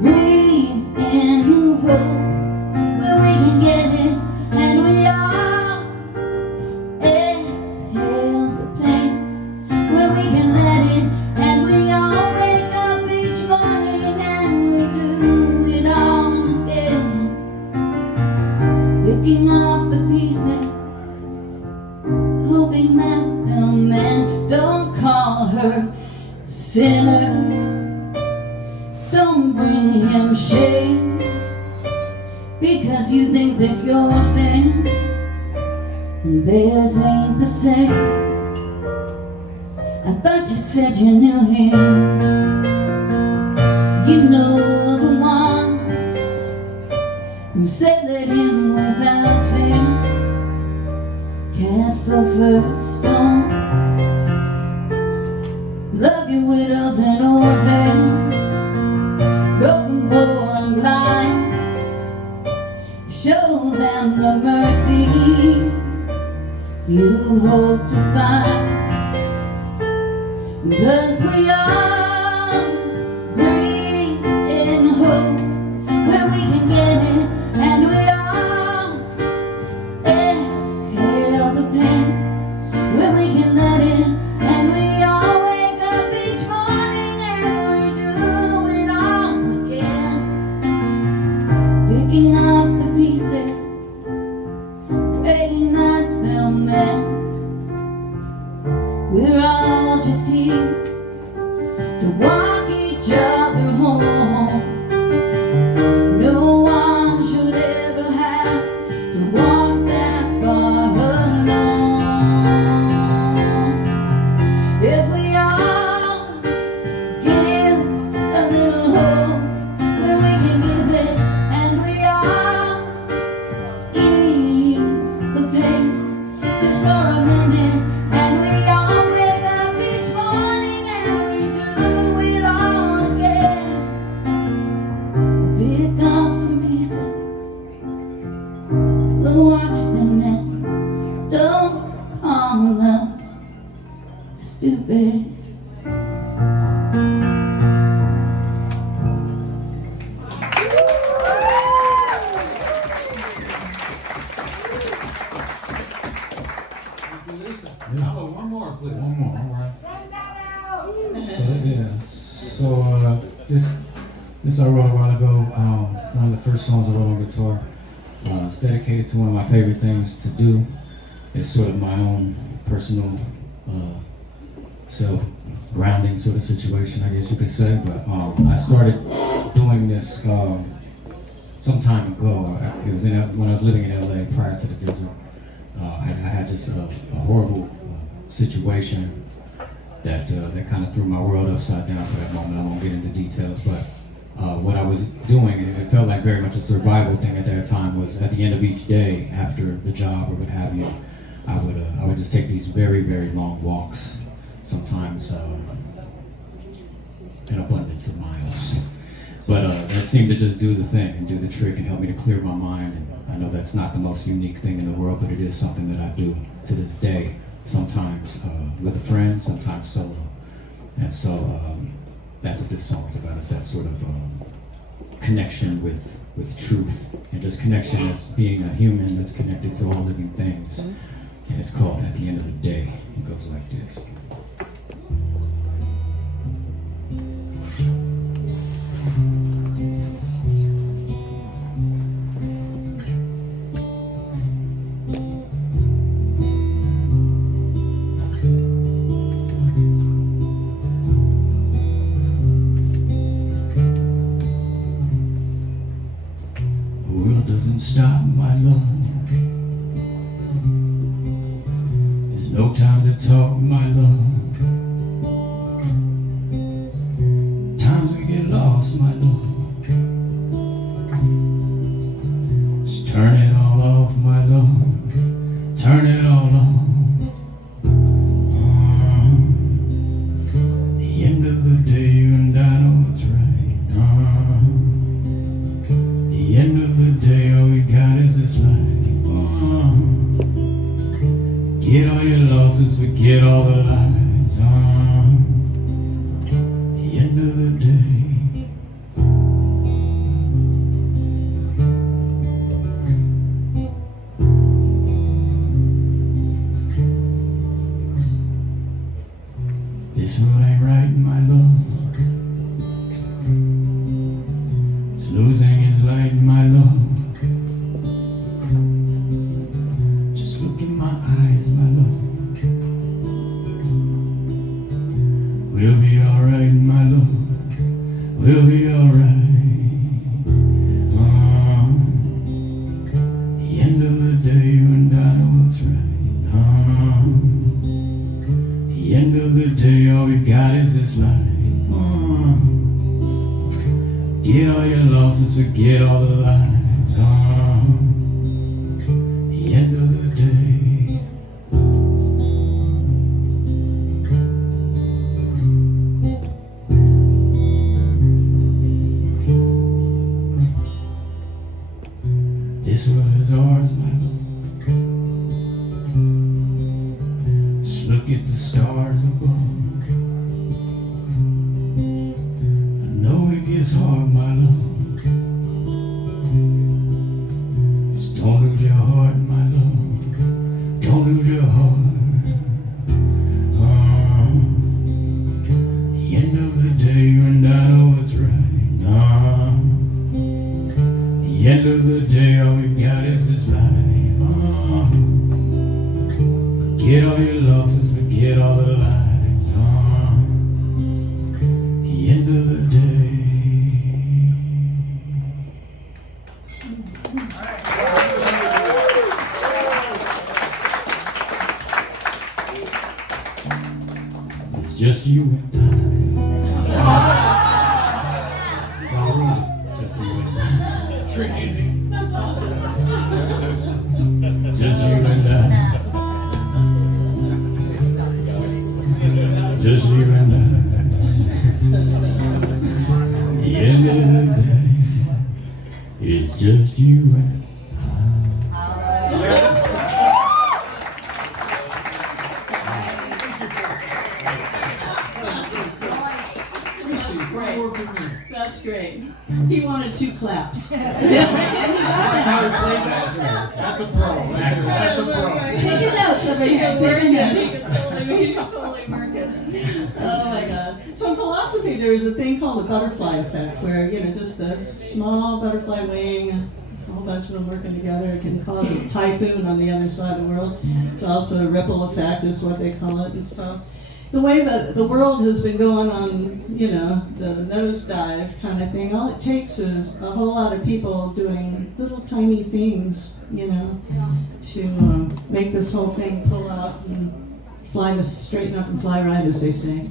breathe in hope where we can get it, and we all exhale the pain where we can let it, and we all wake up each morning and we do it all again, picking up the pieces, hoping that the man don't call her sinner, don't bring him shame, because you think that your sin and theirs ain't the same. I thought you said you knew him. You know the one who said let him without sin cast the first stone. Love your widows and orphans, broken, poor and blind. Show them the mercy you hope to find. 'Cause we all breathe in hope where we can get it, and we all exhale the pain where we can let it, and we all wake up each morning and we do it all again, picking up the pieces, praying that they'll mend. We're all just here to walk each other home. No one should ever have to walk that far alone. If we all give a little hope where we can give it, and we all ease the pain just for a minute, and we all wake up each morning We'll watch them and don't call us stupid. Hello, one more, please. One more, all right. Send that out. So this I wrote a while ago. One of the first songs I wrote on guitar. It's dedicated to one of my favorite things to do. It's sort of my own personal self-grounding sort of situation, I guess you could say. But I started doing this some time ago. It was when I was living in LA prior to the desert. I had just a horrible situation that kind of threw my world upside down for that moment. I won't get into details, but what I was doing, and it felt like very much a survival thing at that time, was at the end of each day after the job or what have you, I would just take these very, very long walks, sometimes an abundance of miles. But that seemed to just do the thing and do the trick and help me to clear my mind. And I know that's not the most unique thing in the world, but it is something that I do to this day, sometimes with a friend, sometimes solo. And so that's what this song is about. It's that sort of connection with truth, and just connection as being a human that's connected to all living things. And it's called At the End of the Day. It goes like this. The world doesn't stop, my love. There's no time to talk, my love. Times we get lost, my love. Just turn it all off, my love. Turn it all off. The end of the day, you and I know what's right. The end of the day, all we got is this life. Get all your losses, forget all the lies. The end of the day. This world ain't right, my love. It's losing its light, my love. Just look in my eyes, my love. We'll be alright, my love. We'll be alright. The end of the day, you and I know what's right. The end of the day, all we've got is this life. Get all your losses, forget all the lies. The end of the day. This world is ours, my love. Just look at the stars above. I know it gets hard, my love. Just don't lose your heart, my love. Don't lose your heart. The end of the day, you and I know what's right. The end of the day, all we've got is this life. Forget all your losses, forget all the lies. The end of the day. It's just you and I. Just you and I. Just you and I. Just you and I. The end of the day, it's just you and I. wanted 2 claps. That's how he played that. That's a pro. That's a pro. Taking notes over here. Taking notes. He could totally work it. Oh my God. So in philosophy, there's a thing called the butterfly effect, where, just a small butterfly wing, a whole bunch of them working together can cause a typhoon on the other side of the world. It's also a ripple effect is what they call it. And so the way that the world has been going on, the nosedive kind of thing, all it takes is a whole lot of people doing little tiny things, to make this whole thing pull out and straighten up and fly right, as they say.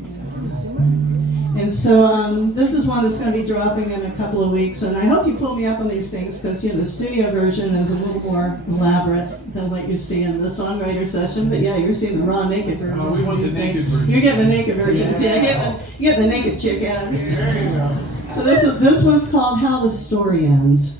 And so this is one that's going to be dropping in a couple of weeks, and I hope you pull me up on these things because the studio version is a little more elaborate than what you see in the songwriter session. But yeah, you're seeing the raw naked version. Oh, we want the naked version. You're getting the naked version. Yeah, you get the naked chick out here. There you go. So this one's called How the Story Ends.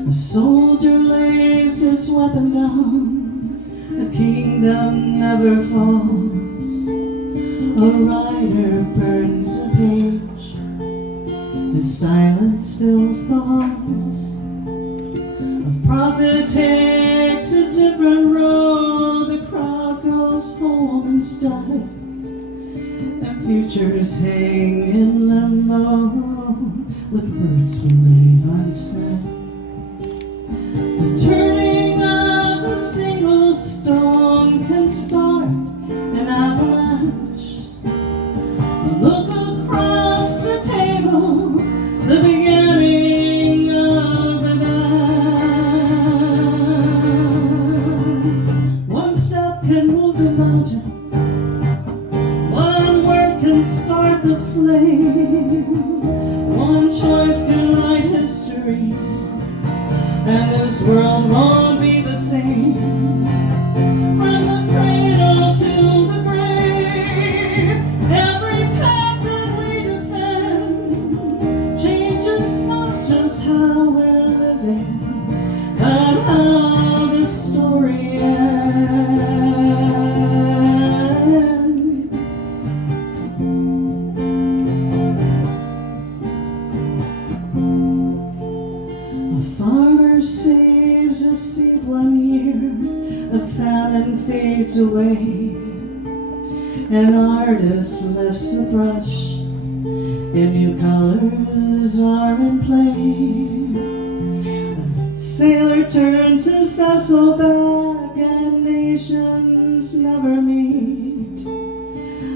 A soldier lays his weapon down, the kingdom never falls. A writer burns a page, his silence fills the halls. A prophet takes a different road, the crowd goes home instead. And futures hang in limbo with words we leave unsaid. The turning of a single stone can start an avalanche. Look across the table, the beginning of the dance. One step can move the mountain, one word can start the flame, one choice can write history, and this world won't be the same. From the cradle to the grave, every path that we defend changes not just how we're living, but how the story ends. A farmer saves a seed one year, a famine fades away. An artist lifts a brush, and new colors are in play. A sailor turns his vessel back, and nations never meet.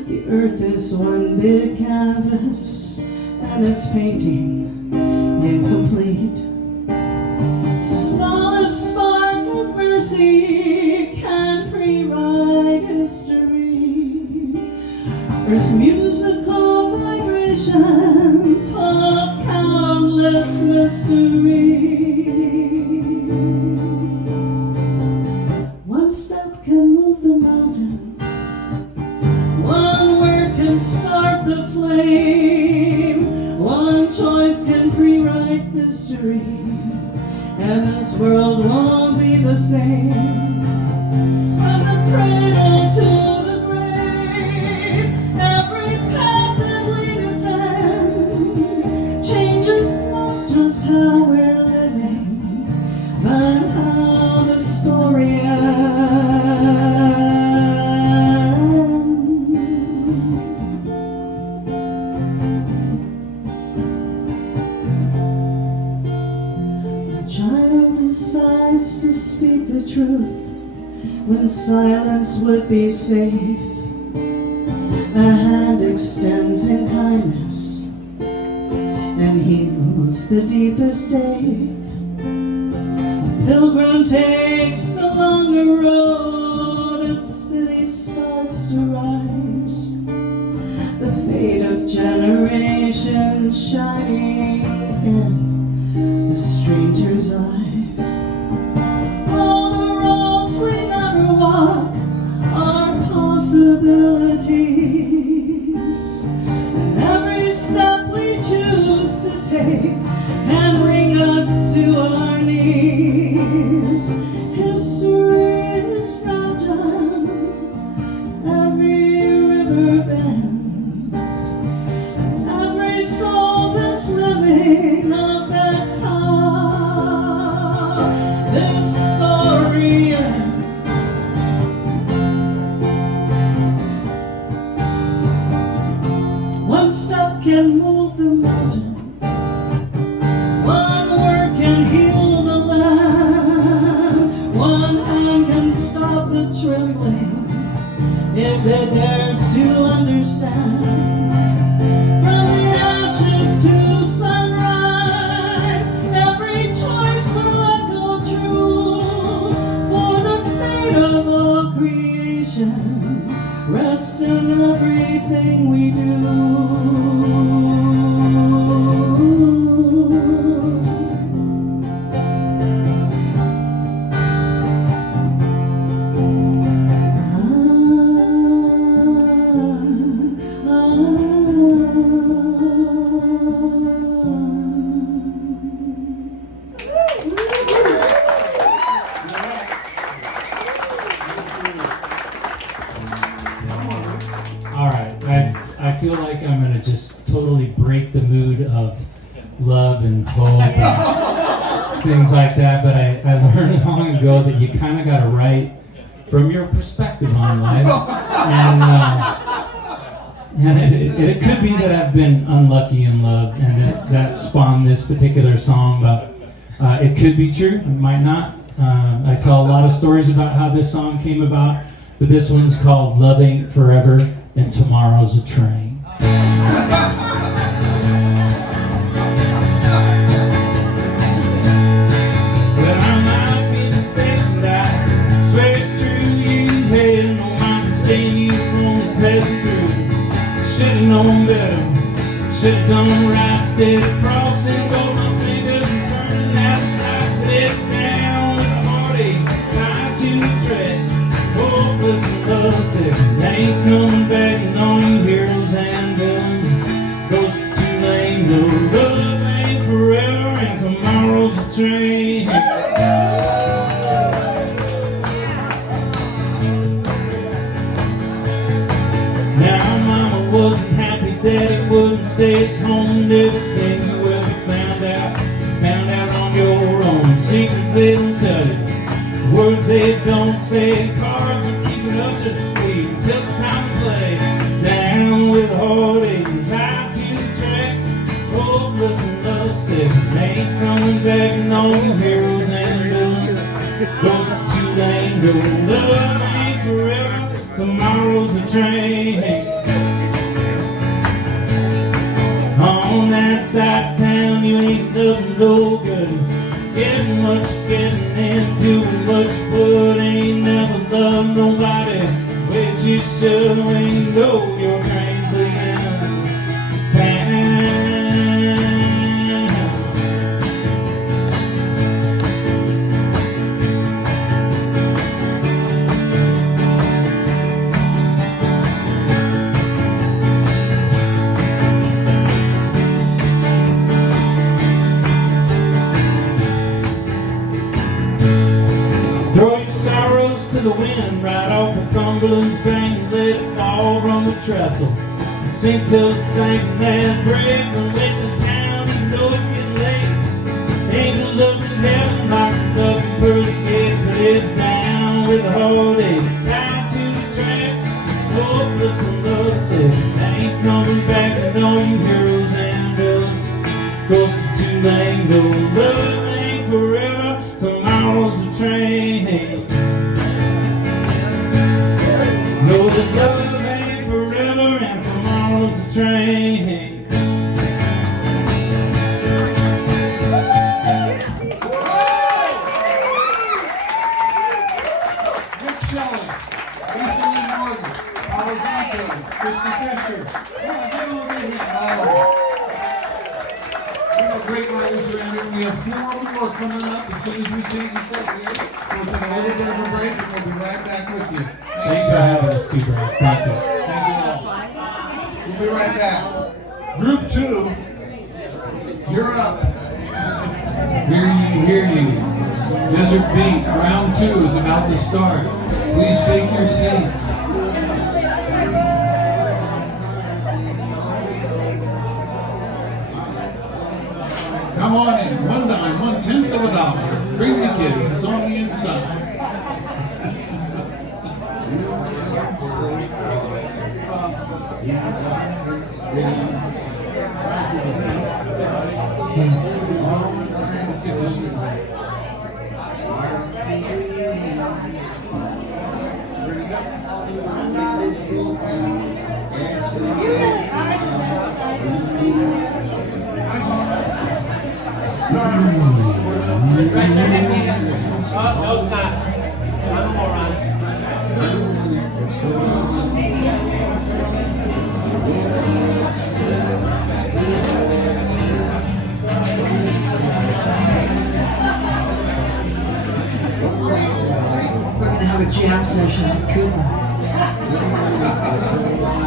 The earth is one big canvas, and its painting incomplete. Smallest spark of mercy can pre-write history. Earth's musical vibrations hold countless mysteries. One step can move the mountain, one word can start the flame, one choice can pre-write history, and this world won't be the same. From the cradle to the grave, every path that we defend changes not just how we're living, but how the story ends. The child decides to speak the truth when silence would be safe. A hand extends in kindness and heals the deepest ache. A pilgrim takes the longer road, a city starts to rise. The fate of generations shining in the stranger's eyes. All the roads we never walk are possibilities, and every step we choose to take and bring us to our knees. History is fragile, every river bends, and every soul that's living affects how this story ends. One step can move the mountain, one word can heal the land, one hand can stop the trembling if it dares to understand. From the ashes to sunrise, every choice will echo true, for the fate of all creation rests in everything we do. All right, I feel like I'm gonna just totally break the mood of love and hope and things like that. But I learned long ago that you kind of gotta write from your perspective on life, and it could be that I've been unlucky in love, and that spawned this particular song. But it could be true, it might not. I tell a lot of stories about how this song came about, but this one's called "Love Ain't Forever" and "Tomorrow's a Train." Well, I might be mistaken, but I swear it's true. You had no mind to stay, you only passing through. Should've known better, should've done right, instead of crossing golden fingers and turning out the light. But it's down with a heartache, tied to the tracks. Hopeless and lovesick, ain't coming back, and all you heroes and villains goes to Tulane. No, love ain't forever, and tomorrow's a train. Now, Mama wasn't happy, Daddy wouldn't stay at home, and everything you ever found out on your own. Secrets they don't tell you, words they don't say, cards are keeping up their sleeve until it's time to play. Down with a heartache and tied to the tracks, hopeless and lovesick, ain't coming back, and all you heroes and villains goes to Tulane. Go, love ain't forever, tomorrow's a train. On that side of town, you ain't nothing no good. Getting much, getting in, doing much, but ain't never loved nobody. But you should when you know your train's leaving town. Throw your sorrows to the wind, right off of Cumberland's bank, let it fall from the trestle. Sing till it's sinking that break, and let the town, you know it's getting late. Angels up in heaven, knocking up the pearly gates, but it's down with a heartache, tied to the tracks, hopeless and lovesick, ain't coming back, and all you heroes and villains goes to Tulane. Go, love ain't forever, tomorrow's a train. Know that love ain't forever, and tomorrow's a train. Rick Shelley, Lisa Lynn Morgan, Paul Dante, Christy Fisher. Come on, get over here. We have great writers around here. We have 4 more coming up as soon as we change this up here. We'll take a little bit of a break, and we'll be right back with you. Thanks for having us, too, Brad. Thank you. Thank you all. We'll be right back. Group 2, you're up. Hear ye. Desert Beat, round 2 is about to start. Please take your seats. Come on in, $1, 1/10 of a dollar. Bring the kids, it's on the inside. Let's get this straight. Ready Oh, no, it's not. I'm a moron. We're gonna have a jam session with Cooper.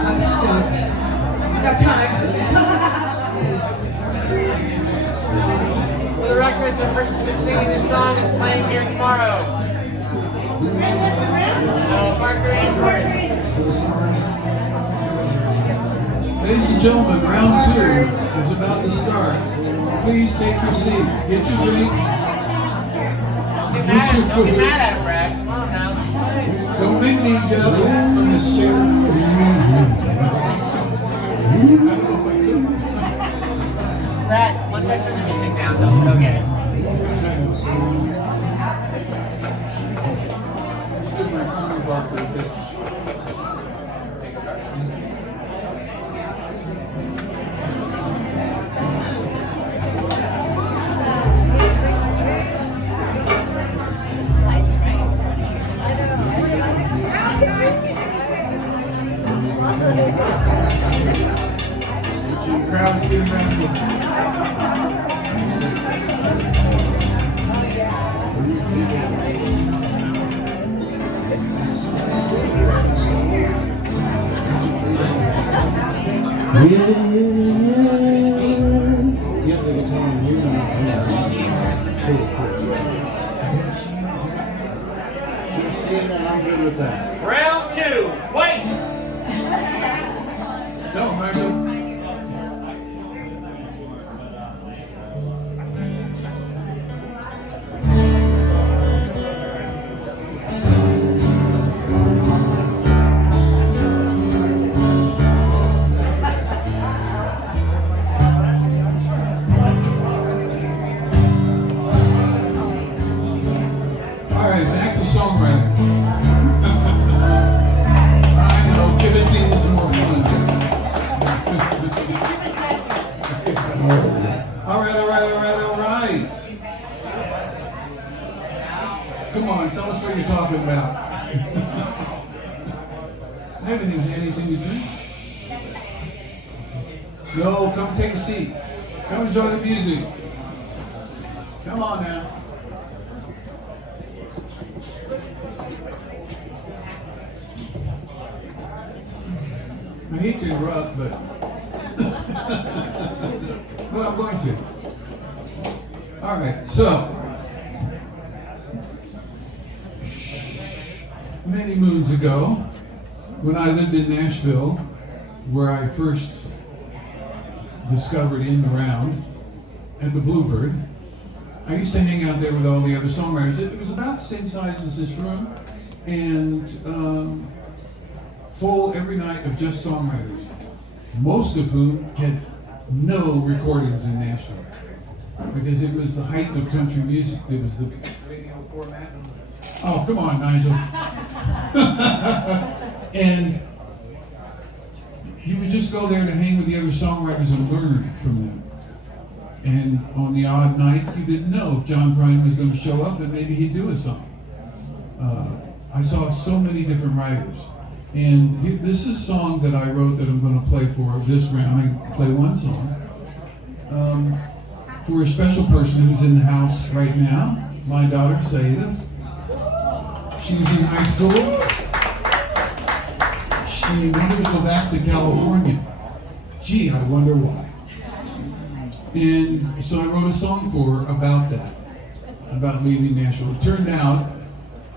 I'm stoked. Got time. For the record, the person who's singing this song is playing here tomorrow. Parker Andrew. Ladies and gentlemen, round 2 is about to start. Please take your seats. Get your drink. Get your Don't get food. mad at him, Brad. Come on now. Don't make me get up from this chair. I don't know if I could. Brad, once I turn the music down, they'll get it. Let's get my corner bar for a bit. Crowd's getting restless. Get the guitar and you I'm good with that. Round 2. Wait. Go, Michael. All right, back to songwriting. I know, pivoting is more fun. All right. Come on, tell us what you're talking about. I haven't even had anything to drink. No, come take a seat. Come enjoy the music. Come on now. I hate to interrupt, but well, I'm going to. All right, so many moons ago, when I lived in Nashville, where I first discovered In the Round at the Bluebird, I used to hang out there with all the other songwriters. It was about the same size as this room, and full every night of just songwriters, most of whom had no recordings in Nashville, because it was the height of country music. It was the radio format. Oh, come on, Nigel. And you would just go there to hang with the other songwriters and learn from them. And on the odd night, you didn't know if John Prine was going to show up and maybe he'd do a song. I saw so many different writers. And this is a song that I wrote that I'm going to play for this round. I play one song for a special person who's in the house right now, my daughter, Saida. She was in high school. She wanted to go back to California. Gee, I wonder why. And so I wrote a song for her about that, about leaving Nashville. It turned out,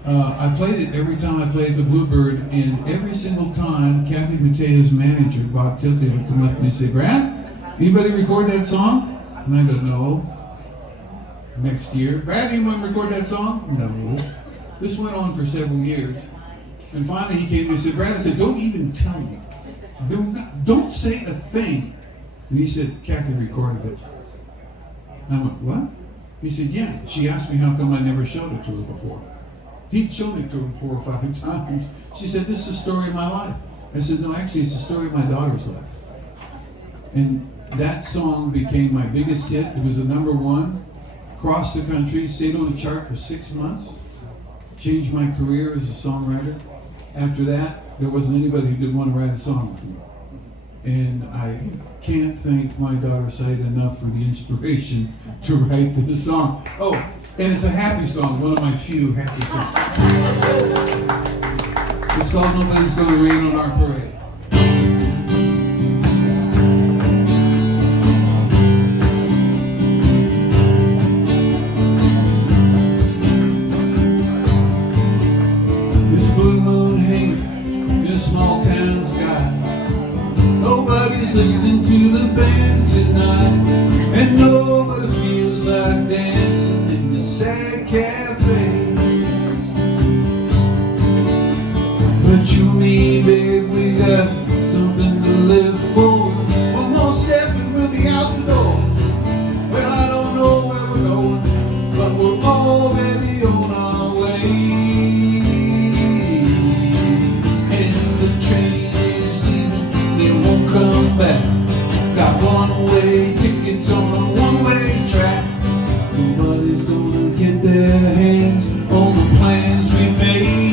I played it every time I played the Bluebird, and every single time Kathy Matea's manager, Bob Tilty, would come up to me and say, Brad, anybody record that song? And I go, no. Next year, Brad, anyone record that song? No. This went on for several years. And finally he came to me and said, Brad, I said, don't even tell me. Don't say a thing. And he said, Kathy recorded it. And I went, what? He said, yeah. She asked me how come I never showed it to her before. He'd shown it to her 4 or 5 times. She said, this is the story of my life. I said, no, actually, it's the story of my daughter's life. And that song became my biggest hit. It was a #1, across the country, stayed on the chart for 6 months, changed my career as a songwriter. After that, there wasn't anybody who didn't want to write a song with me. And I can't thank my daughter Saida enough for the inspiration to write this song. Oh, and it's a happy song, one of my few happy songs. It's called Nobody's Gonna Rain on Our Parade. This blue moon hanging in a small town sky. Nobody's listening to the band tonight, and nobody feels like dancing in the sad cafe. But you and me, babe, we got something to live for. One more step and we'll be out the door. Well, I don't know where we're going, but we're already on our way. And the train is leaving, it won't come back. Got one-way tickets on a one-way track. Nobody's gonna get their hands on the plans we made.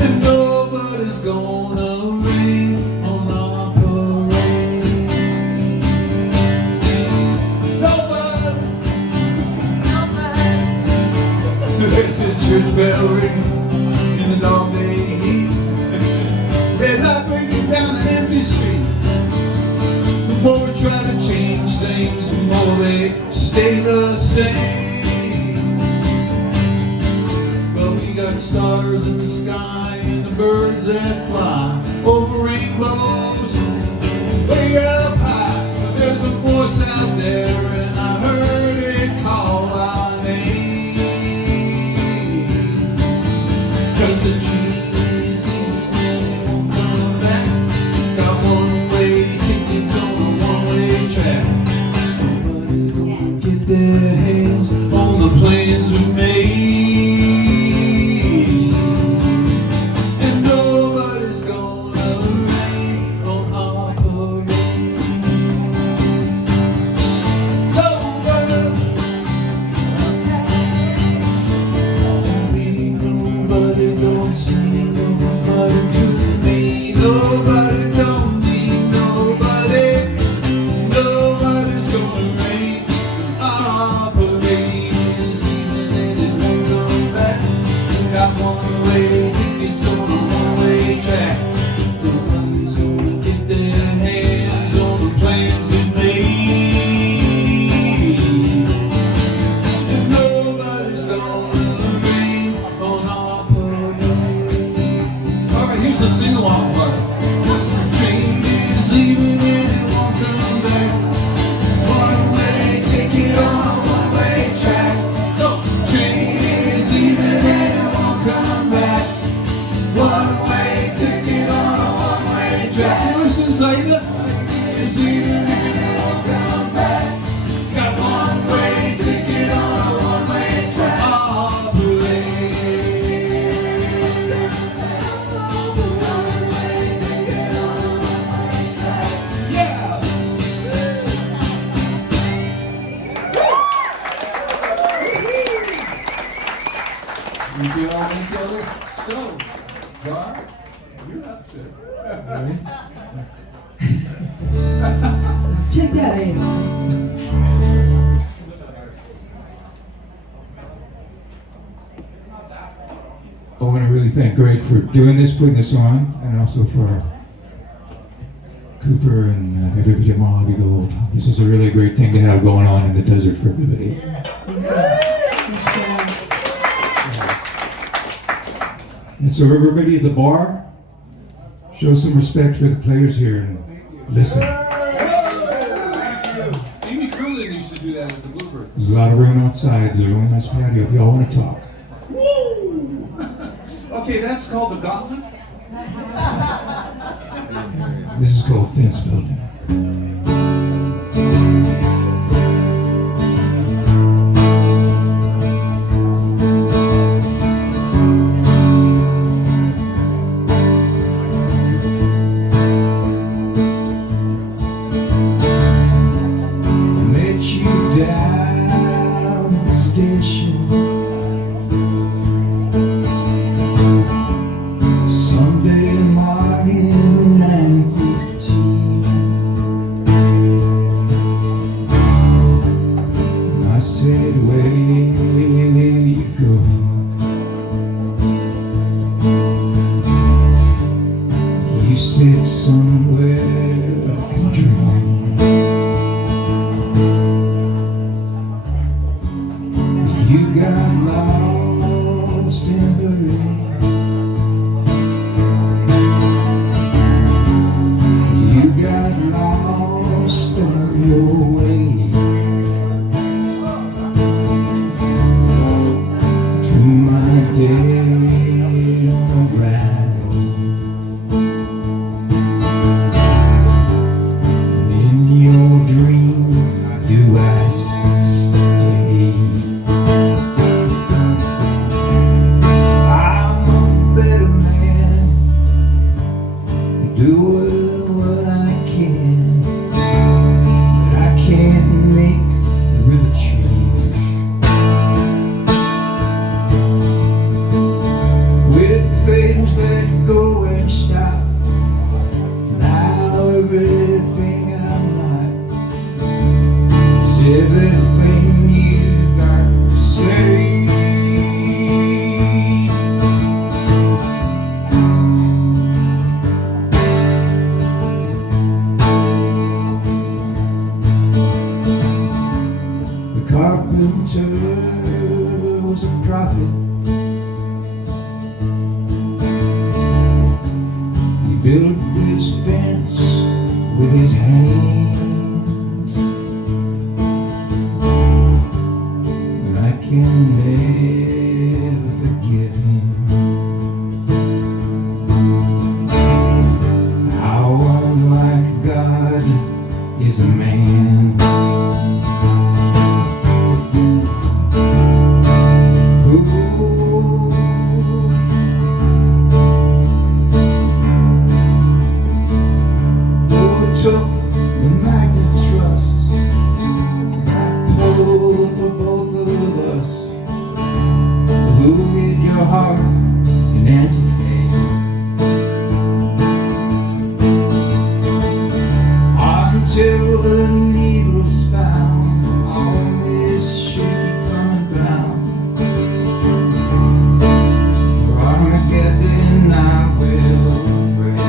And nobody's gonna rain on our parade. Nobody. There's a church bell ring in the dark day heat. Red light breaking down an empty street. The more we try to change things, the more they stay the same. But we got stars in the sky and the birds that fly over rainbows way up high. But there's a voice out there and I heard it call our name. 'Cause the dream is in, won't come back. Got one-way tickets on a one-way track. Nobody's gonna get their hands on the plans we made. And nobody's gonna rain on our parade. Nobody don't see nobody to me. Nobody don't need nobody. Nobody's gonna rain on our parade. Even if it won't come back. We got one-way tickets on a one-way track. Nobody's gonna get their hands on the plans they made. And nobody's gonna rain on our parade. All right, here's the sing-along part. Train is leaving and it won't come back. One-way ticket on a one-way track. No, train is leaving and it won't come back. One-way ticket on a one-way track. Listen, Saida. Is leaving and it won't come back. Got one-way ticket on a one-way track. Our parade. Yeah. We get all together. So, Bar, you're up to it. Take that, Abe. I want to really thank Greg for doing this, putting this on, and also for Cooper and everybody at Mojave Gold. This is a really great thing to have going on in the desert for everybody. And so everybody at the bar, show some respect for the players here and listen. Amy Coolin used to do that at the Bluebird. There's a lot of room outside. There's a really nice patio if y'all want to talk. Woo! Okay, that's called the Gauntlet. This is called Fence Building. I met you down at the station. Someday in morning, 9:15. I said, where you going? You said somewhere I can dream. You got lost in the rain. You got lost on your way to my day of ride. In your dream, do I stay? I'm a better man, doing what I can, but I can't make the real change. With things that go and stop, now everything I'm not is everything you got to say. The carpenter was a prophet. He built this fence with his hands, and I can never forgive him. How unlike God is a man. Who took the magnet trust? I pulled for both of us. Who hid your heart in anticate? Until the needle's found on this shaky common ground. For Armageddon I will pray.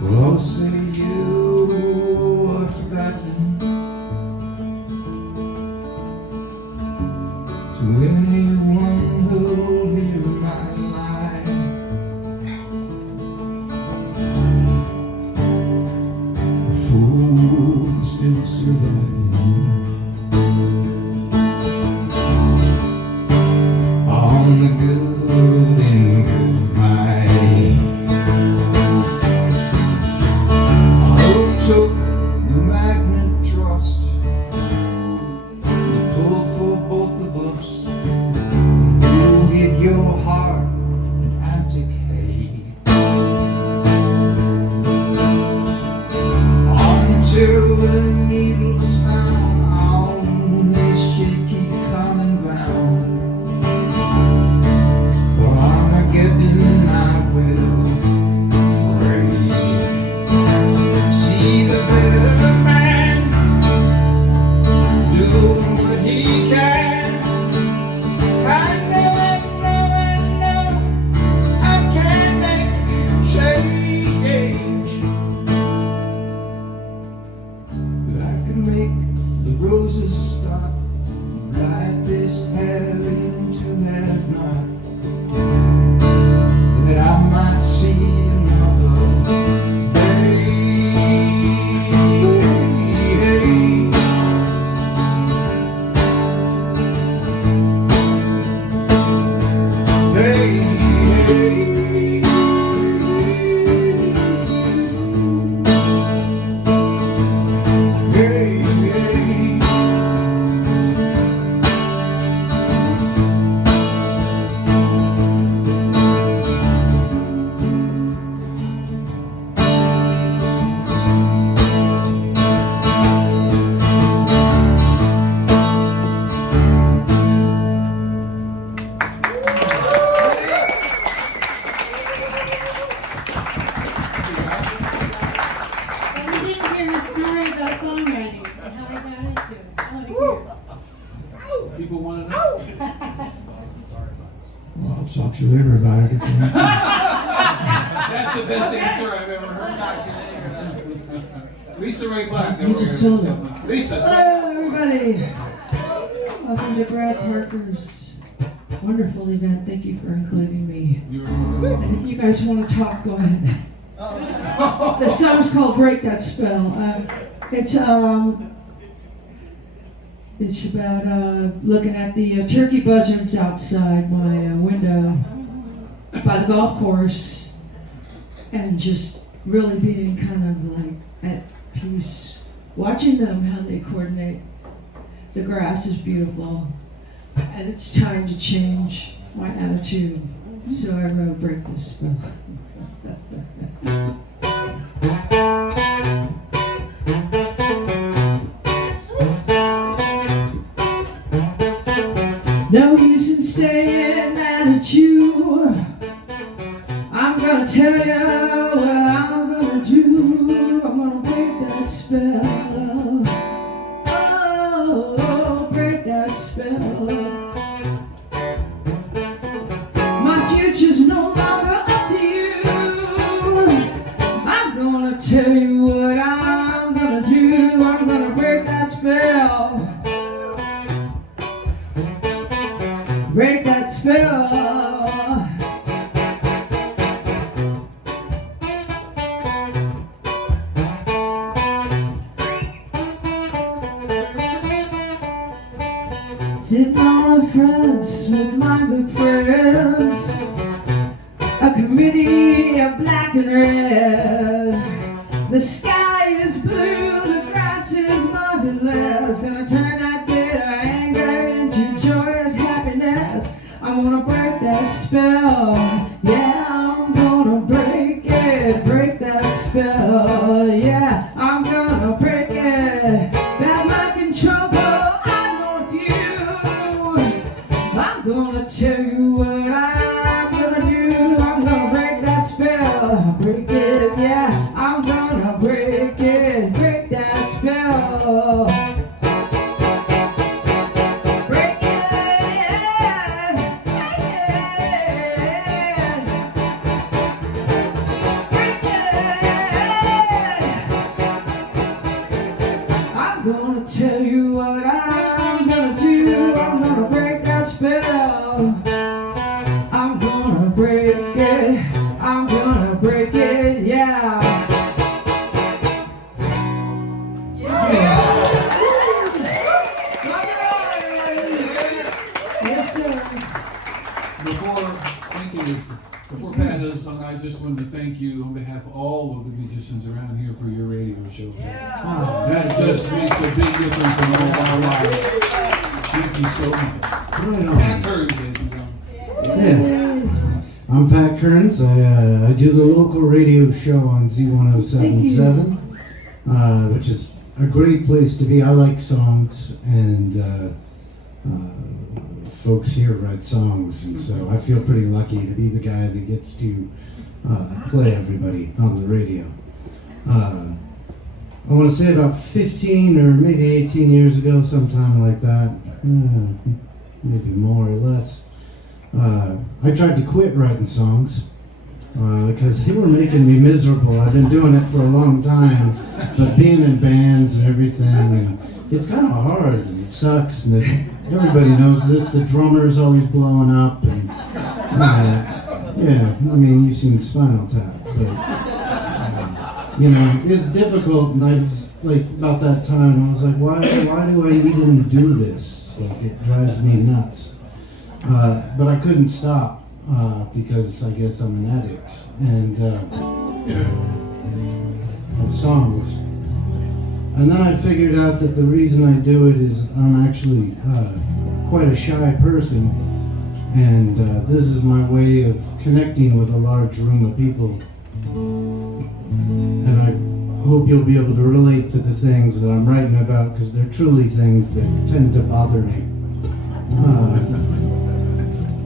Well, say you are forgotten to anyone who'll hear my lie. A fool still surviving on the good and good mind. your liver about it. If you want to. That's the best answer I've ever heard. Lisa Ray Black. You just sold it. Lisa. Hello, everybody. Welcome to Brad Parker's wonderful event. Thank you for including me. And if you guys want to talk, go ahead. The song's called "Break That Spell." It's about looking at the turkey buzzards outside my window by the golf course, and just really being kind of like at peace, watching them, how they coordinate. The grass is beautiful, and it's time to change my attitude. So I wrote "Break This Spell." No use in staying mad at you. I'm gonna tell you what I'm gonna do. I'm gonna break that spell. Oh, break that spell. My future's no longer up to you. I'm gonna tell you what I'm gonna do. I'm gonna break that spell. Break that spell. Sitting on a fence with my good friends, a committee of black and red. The sky is blue, the grass is marvelous. Gonna turn that bitter anger into joyous happiness. I'm gonna break that spell. Yeah, I'm gonna break it. Break that spell. Yeah, I'm gonna break it. Bad luck and trouble, I know a few. I'm gonna tell you what I'm gonna do. I'm gonna break that spell. Break it, yeah. I'm gonna break it. Break that spell. Break it. Break it. I'm gonna tell you what I'm gonna do. I'm gonna break that spell. I'm gonna break it. I'm gonna break it, yeah. Yes, sir. Thank you, Lisa. Before Pat does the song, I just wanted to thank you on behalf of all of the musicians around here for your radio show. That just makes a big difference in all our lives. Thank you so much. Pat Kearns, ladies and gentlemen. Yeah. I'm Pat Kearns. I do the local radio show on Z1077, which is a great place to be. I like songs, and folks here write songs, and so I feel pretty lucky to be the guy that gets to play everybody on the radio. I want to say about 15 or maybe 18 years ago, sometime like that, maybe more or less, I tried to quit writing songs because they were making me miserable. I've been doing it for a long time, but being in bands and everything, and it's kind of hard, and it sucks, and everybody knows this. The drummer's always blowing up, and yeah, I mean, you've seen Spinal Tap, but it's difficult. And I was like, about that time, I was like, why do I even do this? Like, it drives me nuts. But I couldn't stop because I guess I'm an addict and of songs. And then I figured out that the reason I do it is I'm actually quite a shy person, and this is my way of connecting with a large room of people. And I hope you'll be able to relate to the things that I'm writing about, because they're truly things that tend to bother me.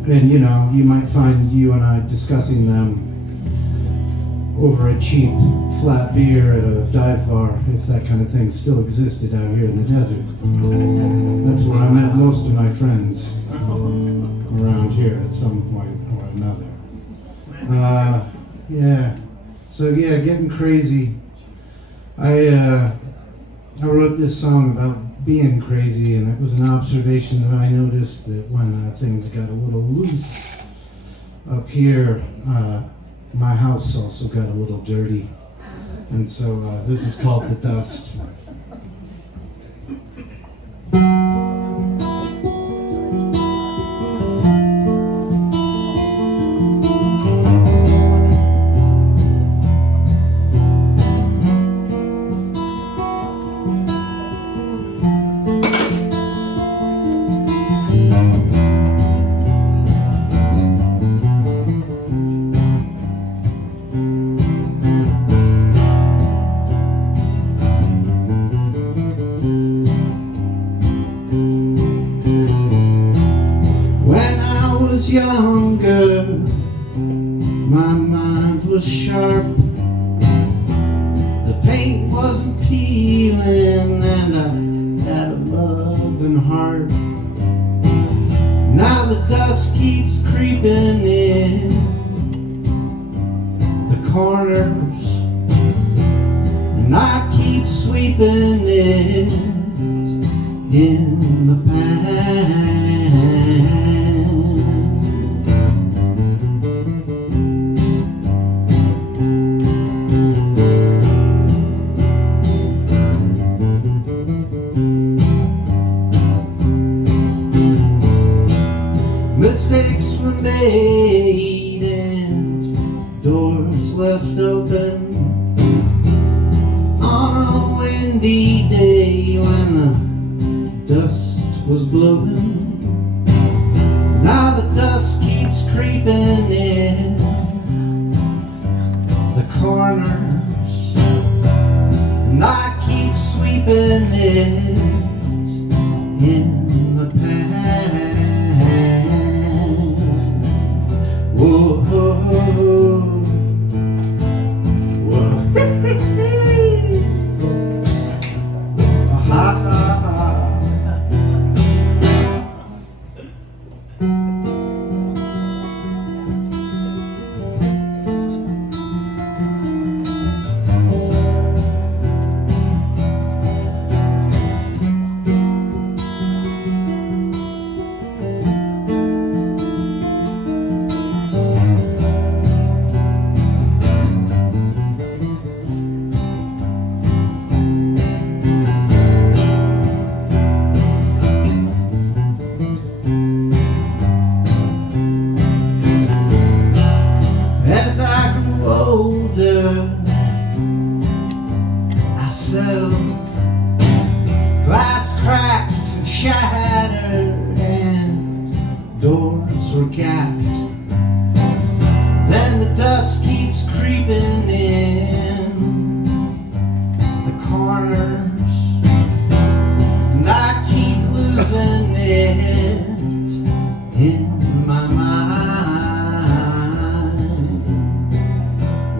And you might find you and I discussing them over a cheap, flat beer at a dive bar, if that kind of thing still existed out here in the desert. That's where I met most of my friends, around here at some point, or another. Yeah. So yeah, getting crazy. I wrote this song about being crazy, and it was an observation that I noticed that when things got a little loose up here, my house also got a little dirty. And so this is called The Dust. Younger, my mind was sharp. The paint wasn't peeling, and I had a loving heart. Now the dust keeps creeping in the corners, and I keep sweeping it in the past. Mistakes were made and doors left open on a windy day when the dust was blowing. Now the dust keeps creeping in the corners, and I keep sweeping it in the past. Whoa, whoa, whoa. Ha, ha, ha. As I grew older, I sell glass cracked and shattered, and doors were gapped. Then the dust keeps creeping in the corners, and I keep losing it in my mind.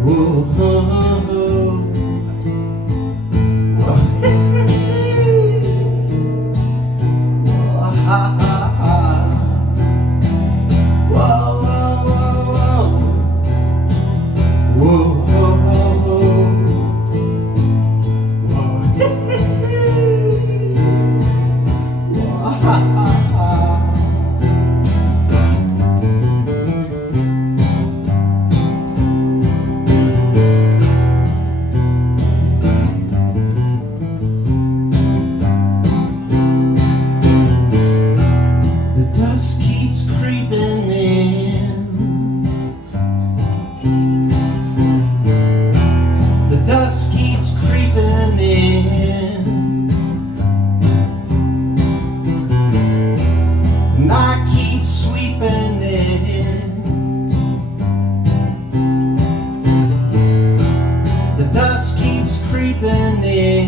Whoa, whoa, whoa. Whoa. Whoa, ha, ha, ha. Whoa, whoa, whoa, whoa. Whoa, whoa, whoa, whoa. Whoa, ha, ha, ha. The dust keeps creeping in. The dust keeps creeping in. And I keep sweeping it. The dust keeps creeping in.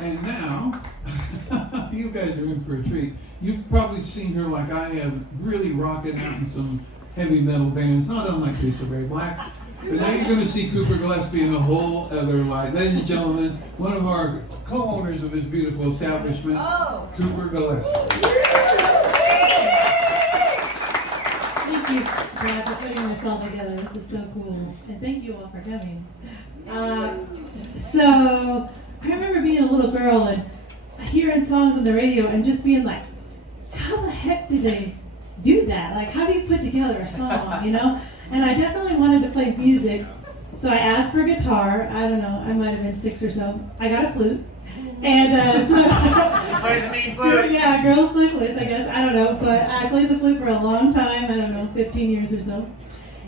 And now, you guys are in for a treat. You've probably seen her like I have, really rocking out in some heavy metal bands, not unlike Lisa Ray Black. But now you're going to see Cooper Gillespie in a whole other light. Ladies and gentlemen, one of our co-owners of his beautiful establishment, Cooper Gillespie. Thank you, Brad, for putting this all together. This is so cool. And thank you all for coming. So, I remember being a little girl and hearing songs on the radio and just being like, how the heck did they do that? Like, how do you put together a song, you know? And I definitely wanted to play music. So I asked for a guitar. I don't know, I might have been 6 or so. I got a flute. And She plays a mean flute. yeah, girls play flutes, I guess. I don't know, but I played the flute for a long time. I don't know, 15 years or so.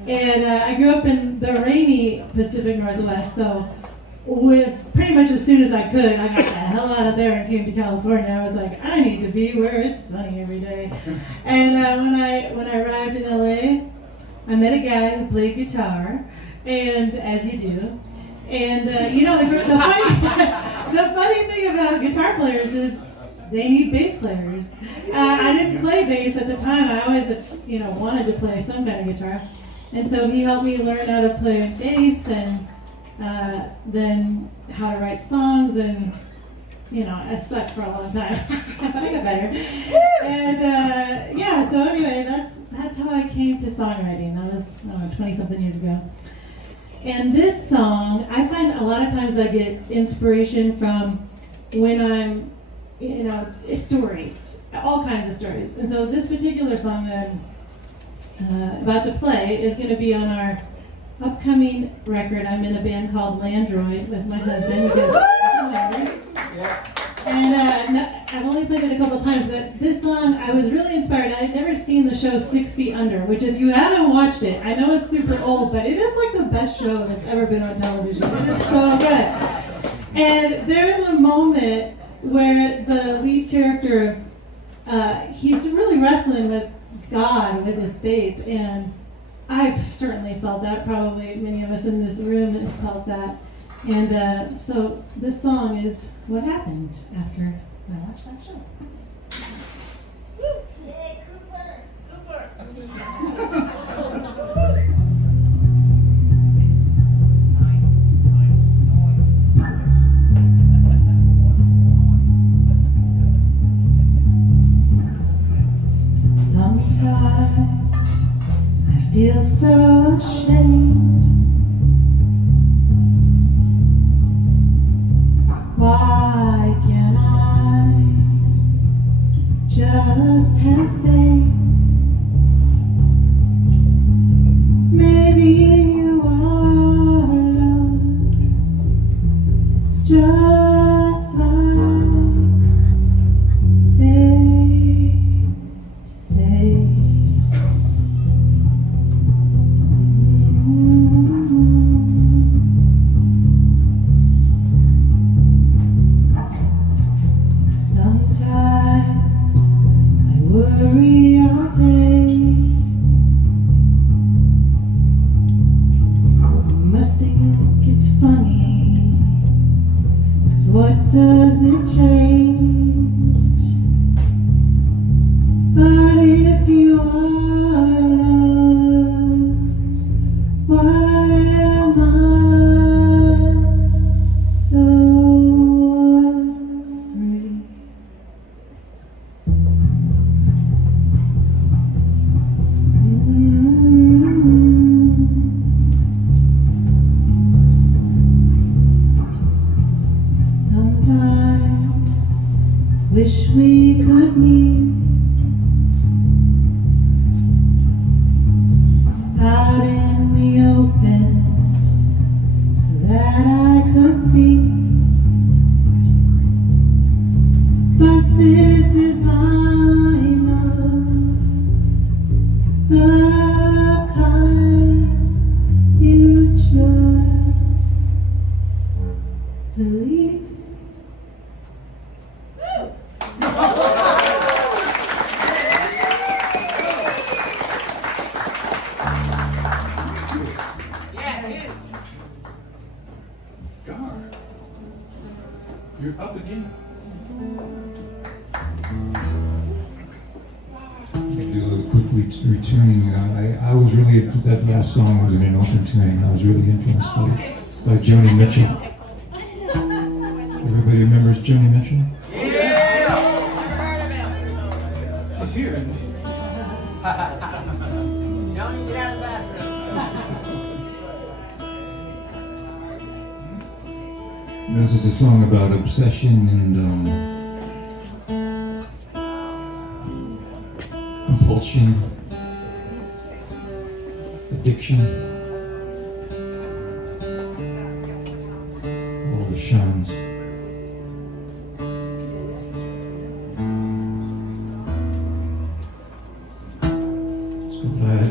And I grew up in the rainy Pacific Northwest, so with pretty much as soon as I could, I got the hell out of there and came to California. I was like, I need to be where it's sunny every day. And when I arrived in LA, I met a guy who played guitar, and as you do. And you know, the funny thing about guitar players is they need bass players. I didn't play bass at the time. I always, wanted to play some kind of guitar. And so he helped me learn how to play bass and then how to write songs, and I sucked for a long time. But I got better. And so anyway, that's how I came to songwriting. That was 20-something years ago. And this song, I find a lot of times I get inspiration from when I'm, stories, all kinds of stories. And so this particular song that I'm about to play is going to be on our upcoming record. I'm in a band called Landroid with my husband because I'm married. And I've only played it a couple times, but this song, I was really inspired. I had never seen the show 6 Feet Under, which if you haven't watched it, I know it's super old, but it is like the best show that's ever been on television. It is so good. And there's a moment where the lead character, he's really wrestling with God, with his faith, and I've certainly felt that. Probably many of us in this room have felt that. And so this song is what happened after I watched that show. Yay, Cooper! Sometimes I feel so ashamed. Why can't I just have faith? Maybe you are love, just like they say. Sometimes I worry all day. You must think it's funny, 'cause what does it change? But if you are loved, why am I so afraid? Sometimes I wish we could meet out in the open so that I could see. But this is my love, the kind you just believe. Gar, you're up again. Maybe a little quickly retuning. I was really, that last song was in an open tuning. I was really influenced by Joni Mitchell. Everybody remembers Joni Mitchell? She's here. Johnny, get out of the bathroom. This is a song about obsession and compulsion, addiction, all the shines.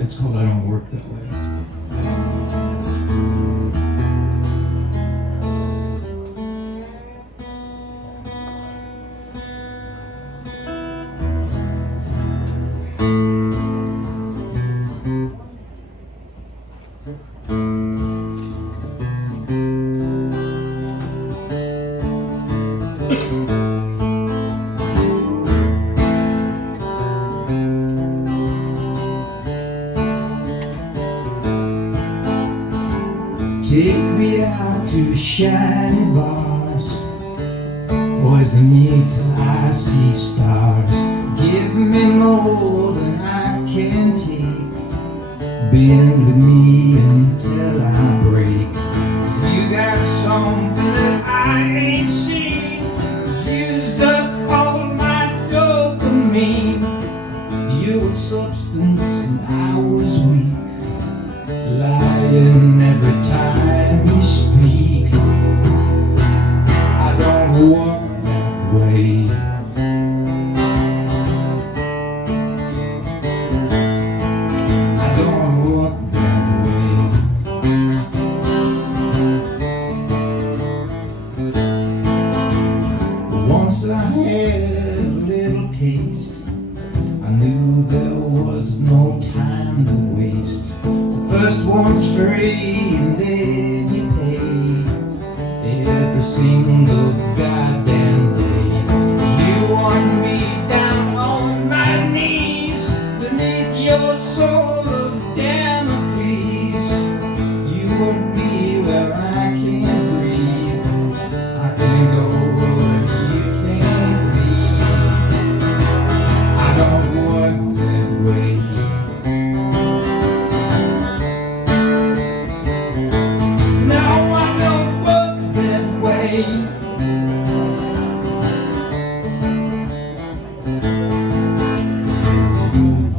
It's called I Don't Work That Way. Take me out to shiny bars, poison me till I see stars. Give me more than I can take, bend with me until I break. You got something that I ain't seen, used up all my dopamine. You're a substance and I was weak, lying every time you speak. I don't work that way. I don't work that way. Once I had a little taste, I knew there was no time to waste. First one's free and then you pay every single goddamn day. You want me down on my knees beneath your soul of Damocles. You want me where I can't breathe. I can go where you can't leave. I don't work that way.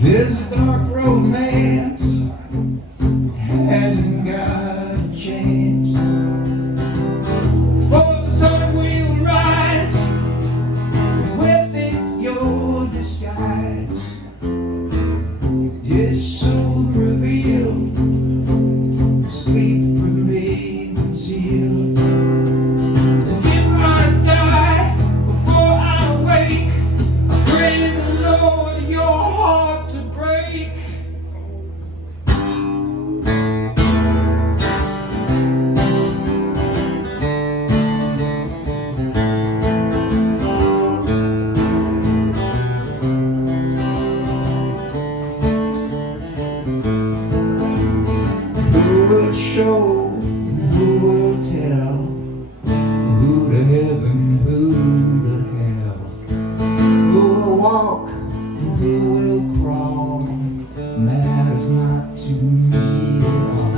This dark romance hasn't got a chance. For the sun will rise, with it your disguise. It's soon revealed, sleep remain concealed. And if I die before I wake, I pray the Lord your heart to break. Who will show and who will tell? Who to heaven, who to hell? Who will walk and who will crawl? Matters not to me at all.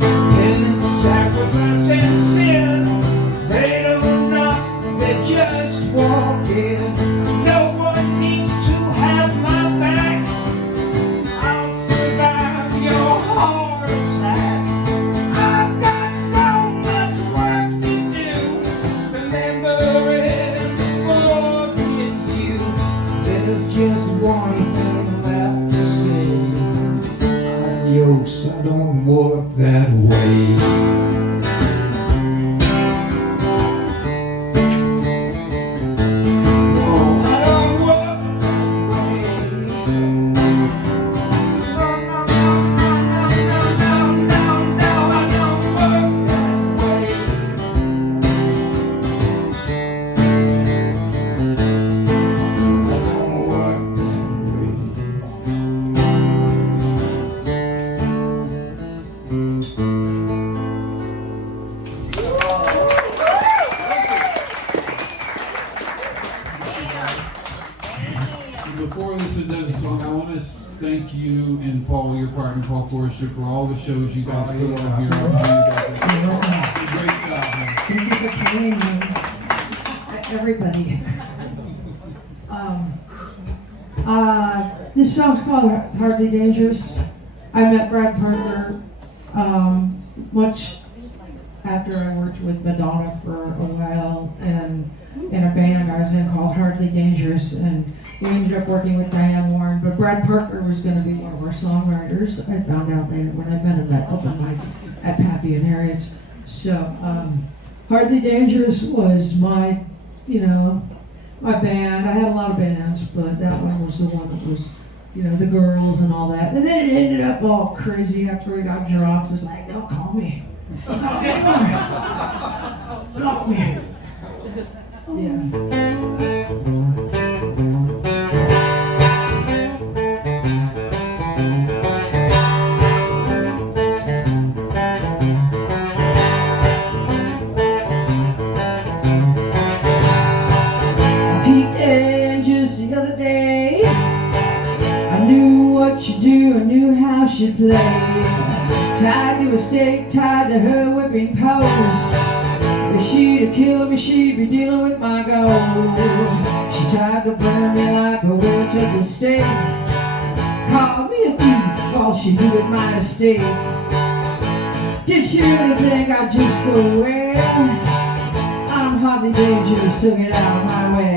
Penance, sacrifice, and sin, they don't knock, they just walk in. No one needs to have my back. I'll survive your heart attack. I've got so much work to do, remembering to forget you. There's just one thing left to say. Adios, I don't work that way. No, I don't work that way. No, no, no, no, no, no, no, I don't work that way. I don't work that way. Paul Forrester, for all the shows you guys put on here. You guys did a great job, man. Thank you for coming, everybody. This song's called Hardly Dangerous. I met Brad Parker much after I worked with Madonna for a while, and in a band I was in called Hardly Dangerous, and we ended up working with Diane Warren, but Brad Parker was going to be one of our songwriters. I found out later when I met him at open mic at Pappy and Harriet's. So Hardly Dangerous was my, my band. I had a lot of bands, but that one was the one that was, the girls and all that. And then it ended up all crazy after we got dropped. It's like, don't call me. Don't call me anymore. Block me. Yeah. You do, I knew how she played. Tied to a stake, tied to her whipping post. If she'd have killed me, she'd be dealing with my ghost. She tried to burn me like a witch at the stake. Called me a thief while she knew it my estate. Did she really think I'd just go away? I'm hardly dangerous, so get out of my way.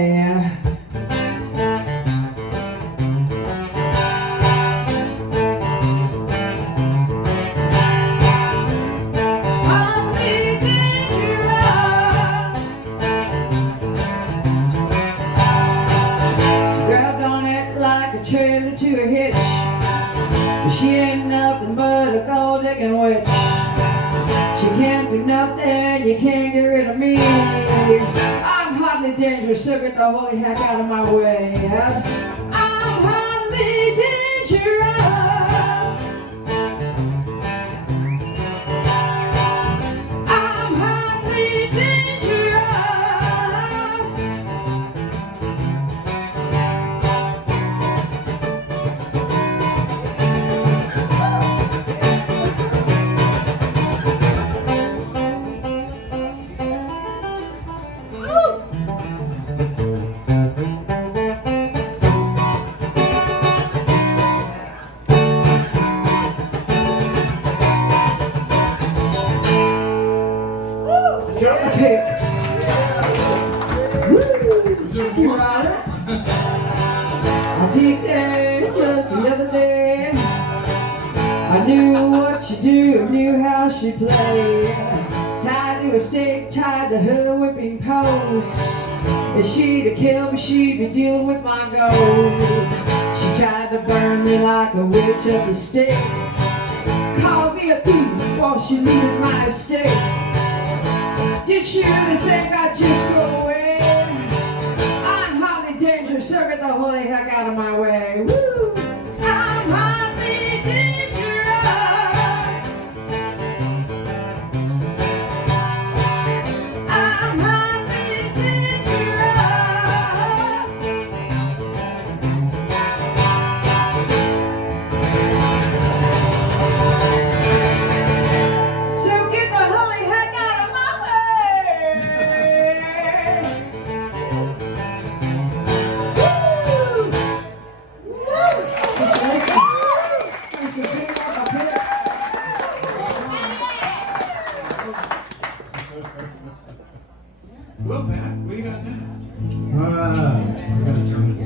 Trailer to a hitch, but she ain't nothing but a gold digging witch. She can't do nothing, you can't get rid of me. I'm hardly dangerous, so get the holy heck out of my way. I'm hardly dangerous. I'm hardly dangerous. I picked her just the other day. I knew what she do, I knew how she play. Tied to a stake, tied to her whipping post. If she'd have killed me, she'd be dealing with my gold. She tried to burn me like a witch at the stake. Called me a thief while she looted my estate. Did she really think I'd just go away? I'm hardly dangerous, so get the holy heck out of my way. Woo! I'm hardly dangerous. I'm hardly dangerous. So get the holy heck out of my way. Well, Pat, what do you got now? I gotta turn it.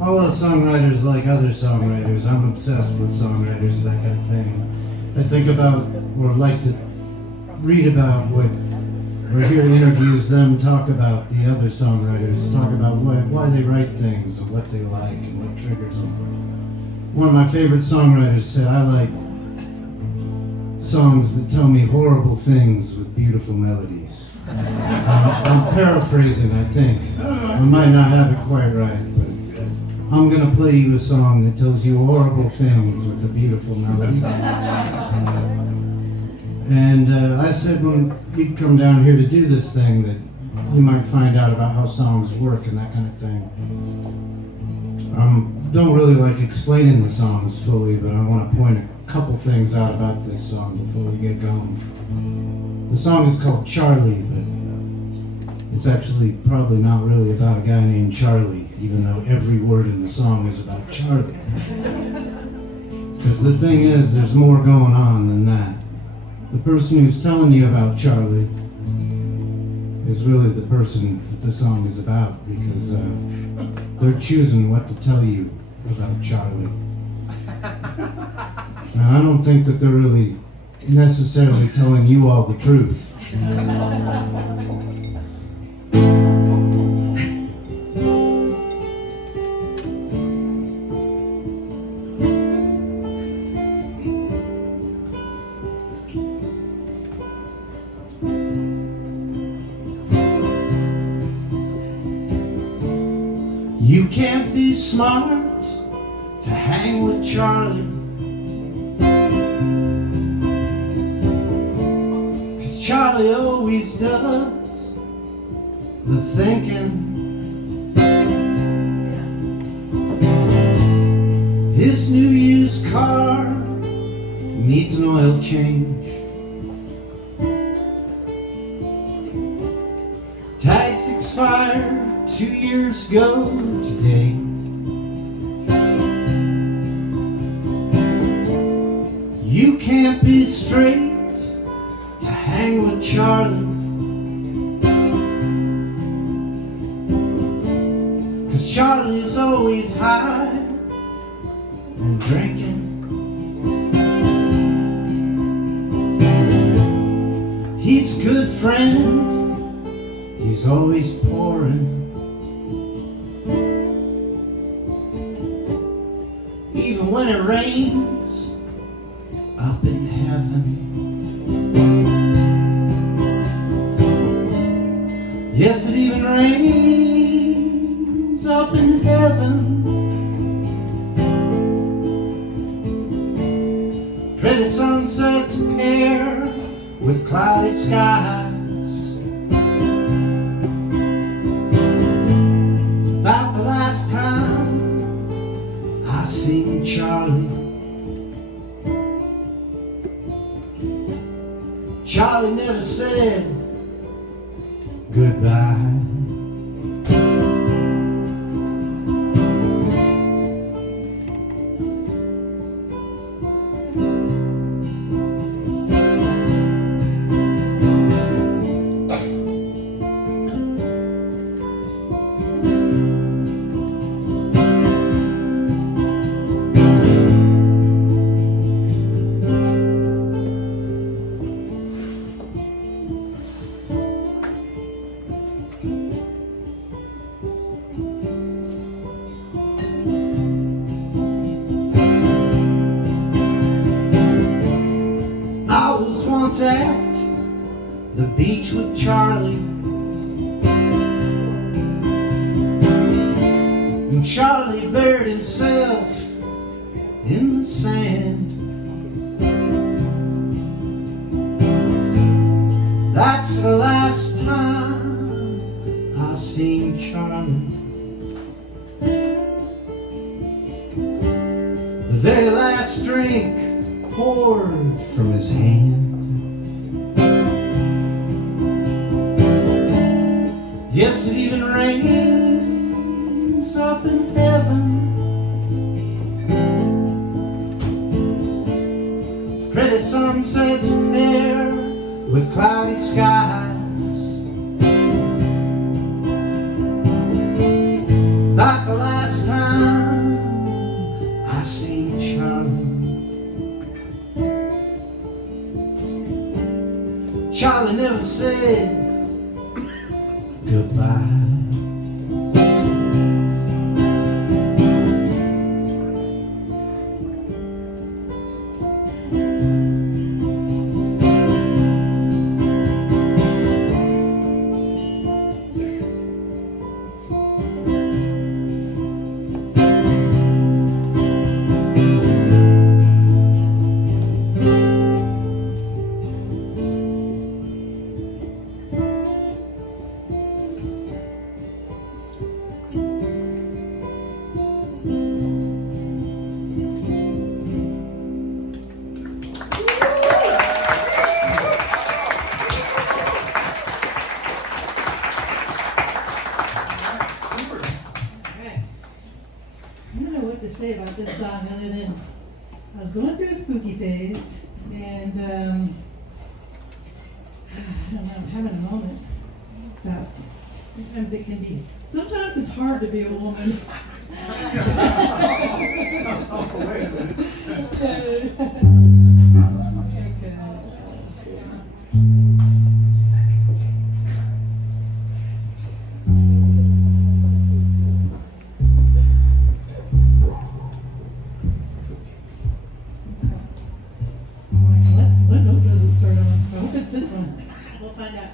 All those songwriters like other songwriters. I'm obsessed with songwriters, that kind of thing. I think about, or like to read about what, or hear interviews them talk about the other songwriters, talk about why they write things and what they like and what triggers them. One of my favorite songwriters said, I like songs that tell me horrible things with beautiful melodies. I'm paraphrasing, I think. I might not have it quite right, but I'm gonna play you a song that tells you horrible things with a beautiful melody. And I said when you'd come down here to do this thing that you might find out about how songs work and that kind of thing. Don't really like explaining the songs fully, but I want to point a couple things out about this song before we get going. The song is called Charlie, but it's actually probably not really about a guy named Charlie, even though every word in the song is about Charlie. Because the thing is, there's more going on than that. The person who's telling you about Charlie is really the person that the song is about, because they're choosing what to tell you about Charlie. And I don't think that they're really necessarily telling you all the truth. You can't be smart to hang with Charlie, 'cause Charlie always does the thinking. His new used car needs an oil change. Tags expired 2 years ago today. You can't be straight to hang with Charlie, 'cause Charlie's always high and drinking. He's a good friend, he's always pouring. Even when it rains up in heaven. Yes, it even rains up in heaven. Pretty sunsets pair with cloudy skies. About the last time I seen Charlie, Charlie never said goodbye. At the beach with Charlie, and Charlie buried himself in the sand. That's the last time I seen Charlie. The very last drink poured from his hand. Yes, it even rains up in heaven. Pretty sunsets there with cloudy skies. Like the last time I seen Charlie. Charlie never said goodbye. I was going through a spooky phase, and I don't know, I'm having a moment about sometimes it can be, sometimes it's hard to be a woman. What note does it start on? I hope it's this one. We'll find out.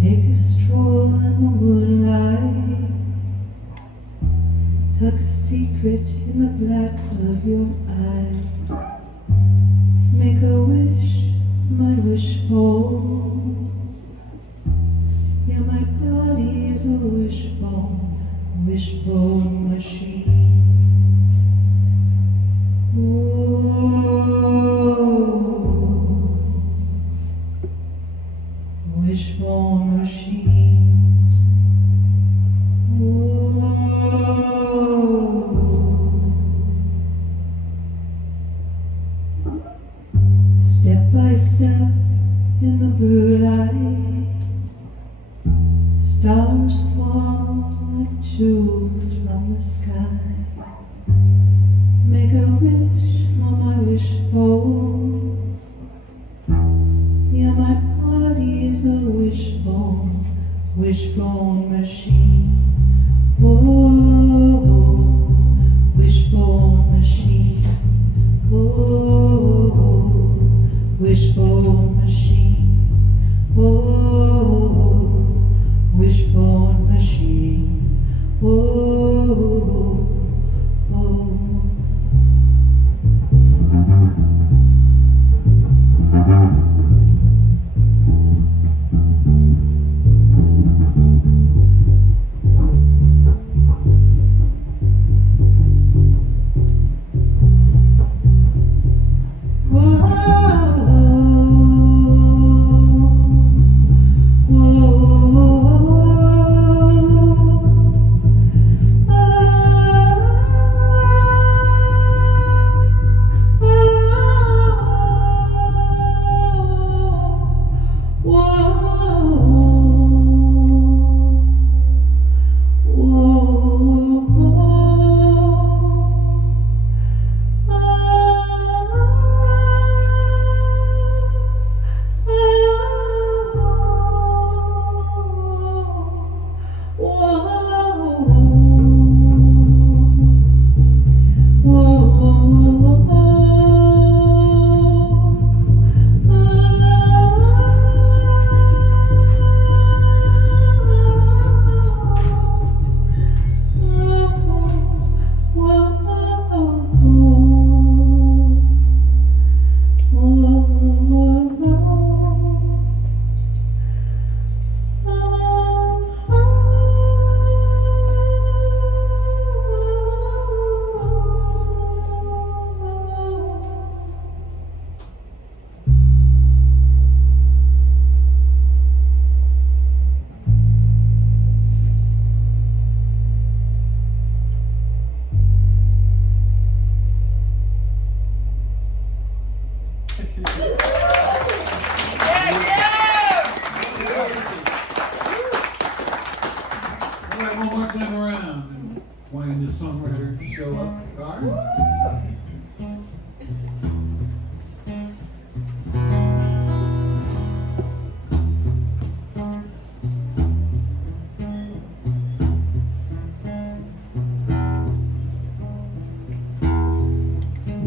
Take a stroll in the moonlight, tuck a secret in the black of your eye. Make a wish, my wishbone. Yeah, my body is a wishbone machine. Wishbone machine. Step by step in the blue light, stars fall like jewels from the sky. Make a wish on my wishbone. Yeah, my body is a wishbone machine. Whoa, wishbone machine. Whoa, wishbone machine. Whoa, wishbone machine. Whoa,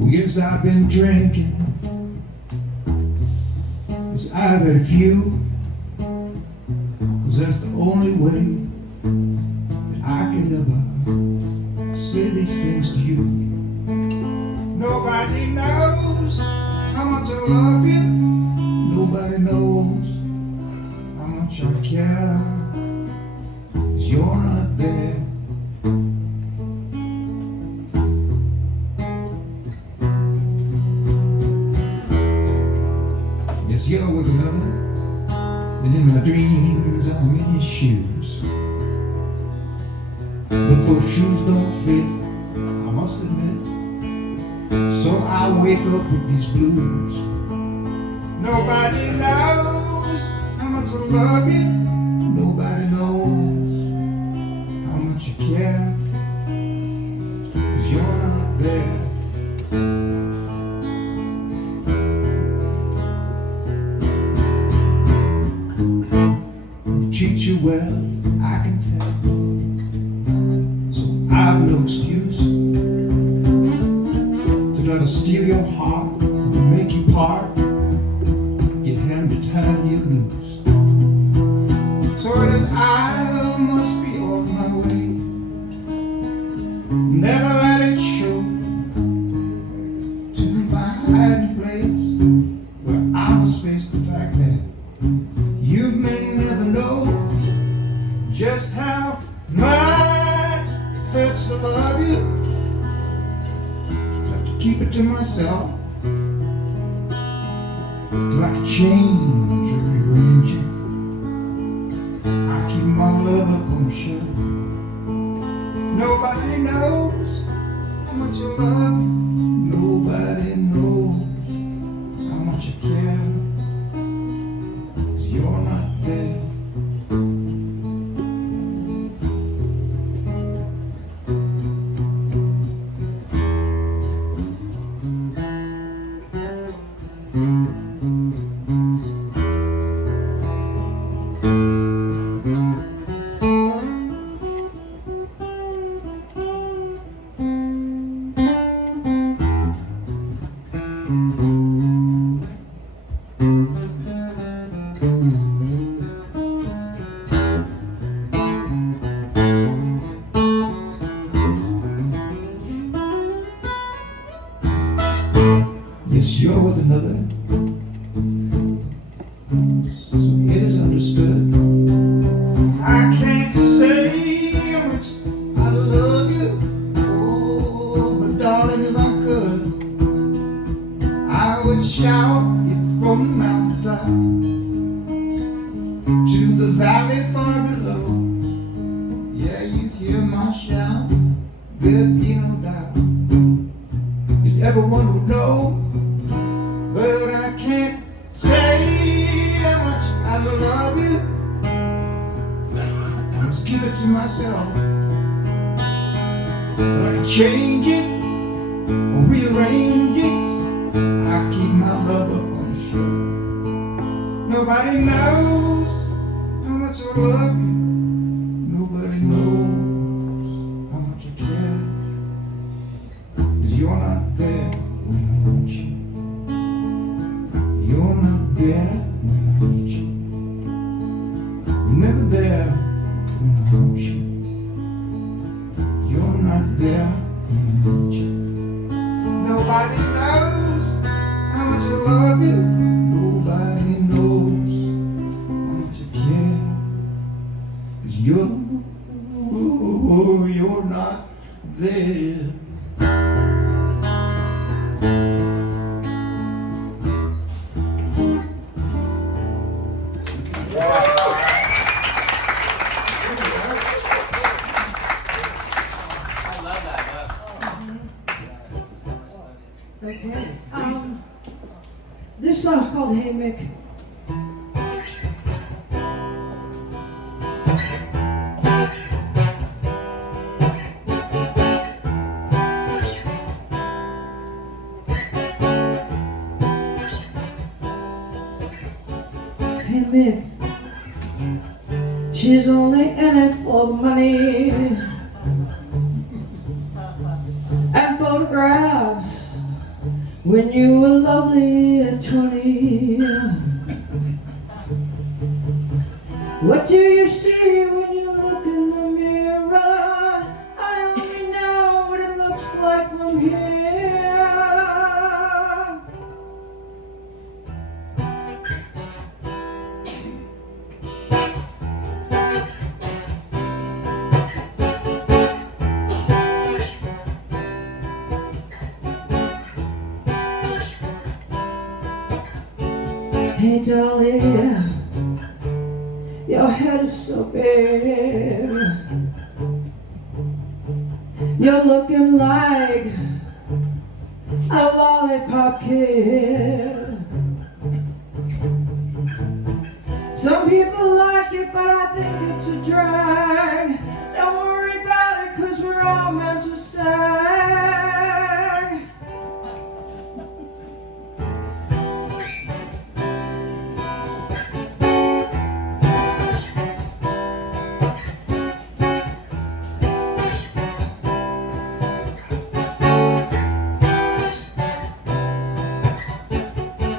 Yes, I've been drinking. Yes, I've had a few. 'Cause that's the only way that I can ever say these things to you. Nobody knows how much I love you. Nobody knows how much I care. 'Cause you're not there. Yes, you're with another, and in my dreams I'm in his shoes. But those shoes don't fit, I must admit. So I wake up with these blues. Nobody knows how much I love you. Nobody knows how much you care. 'Cause you're not there. Treat you well, I can tell. So I've no excuse to try to steal your heart, make you part, get hand to time you lose. So it is I must be on my way. Never let it show to my hiding place, where I must face the fact that you may never know just how much it hurts to love you. I have to keep it to myself till I can change or rearrange it. I keep my love up on the shelf. Nobody knows how much I love you. Nobody knows how much I care. 'Cause you're not there. Yes, you're with another, so it is understood. I can't say how much I love you. Oh, but darling, if I could, I would shout it from the mountaintop to the valley far below. Yeah, you hear my shout, there'd be no doubt. 'Cause everyone would know. But I can't say how much I love you. I must give it to myself till I can change it or rearrange it. I keep my love up on the shelf. Nobody knows how much I love you. Nobody knows how much I care. 'Cause you're not there when I want you. You're not there when I need you. You're never there when I want you. You're not there when I need you. Nobody knows how much I love you. Nobody knows how much I care. 'Cause you're not there. Okay. This song's called Hey Mick. Hey Mick, she's only in it for the money and photographs when you were lovely at 20. What do you see when you look in the mirror? I only know what it looks like from here. Hey Dolly, your head is so big. You're looking like a lollipop kid. Some people like it, but I think it's a drag. Don't worry about it, 'cause we're all meant to sag.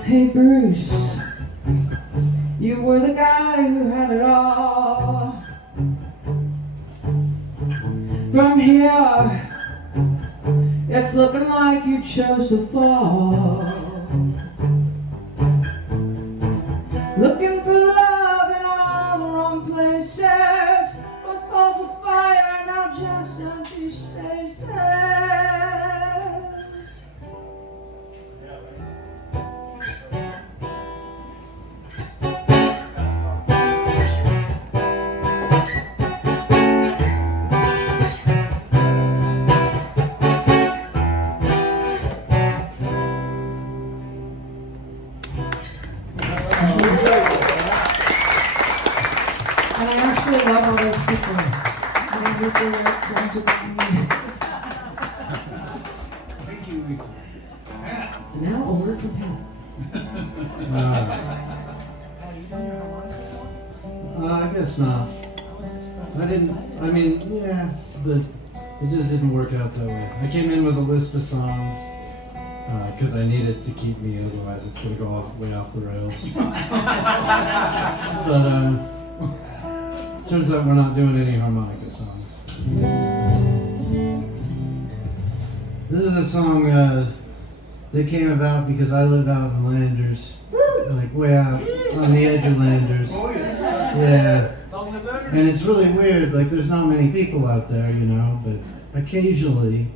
Hey Bruce, you were the guy who had it all. From here, it's looking like you chose to fall. Looking for love in all the wrong places. What falls of fire now just empty spaces. And I actually love all those people. I think they were talented than me. Thank you, Lisa. Now a word from Pat. I guess not. I mean, yeah, but it just didn't work out that way. I came in with a list of songs because I needed to keep me, otherwise it's going to go way off the rails. But turns out we're not doing any harmonica songs. This is a song that came about because I live out in Landers, like way out on the edge of Landers. Yeah. And it's really weird, like there's not many people out there, you know, but occasionally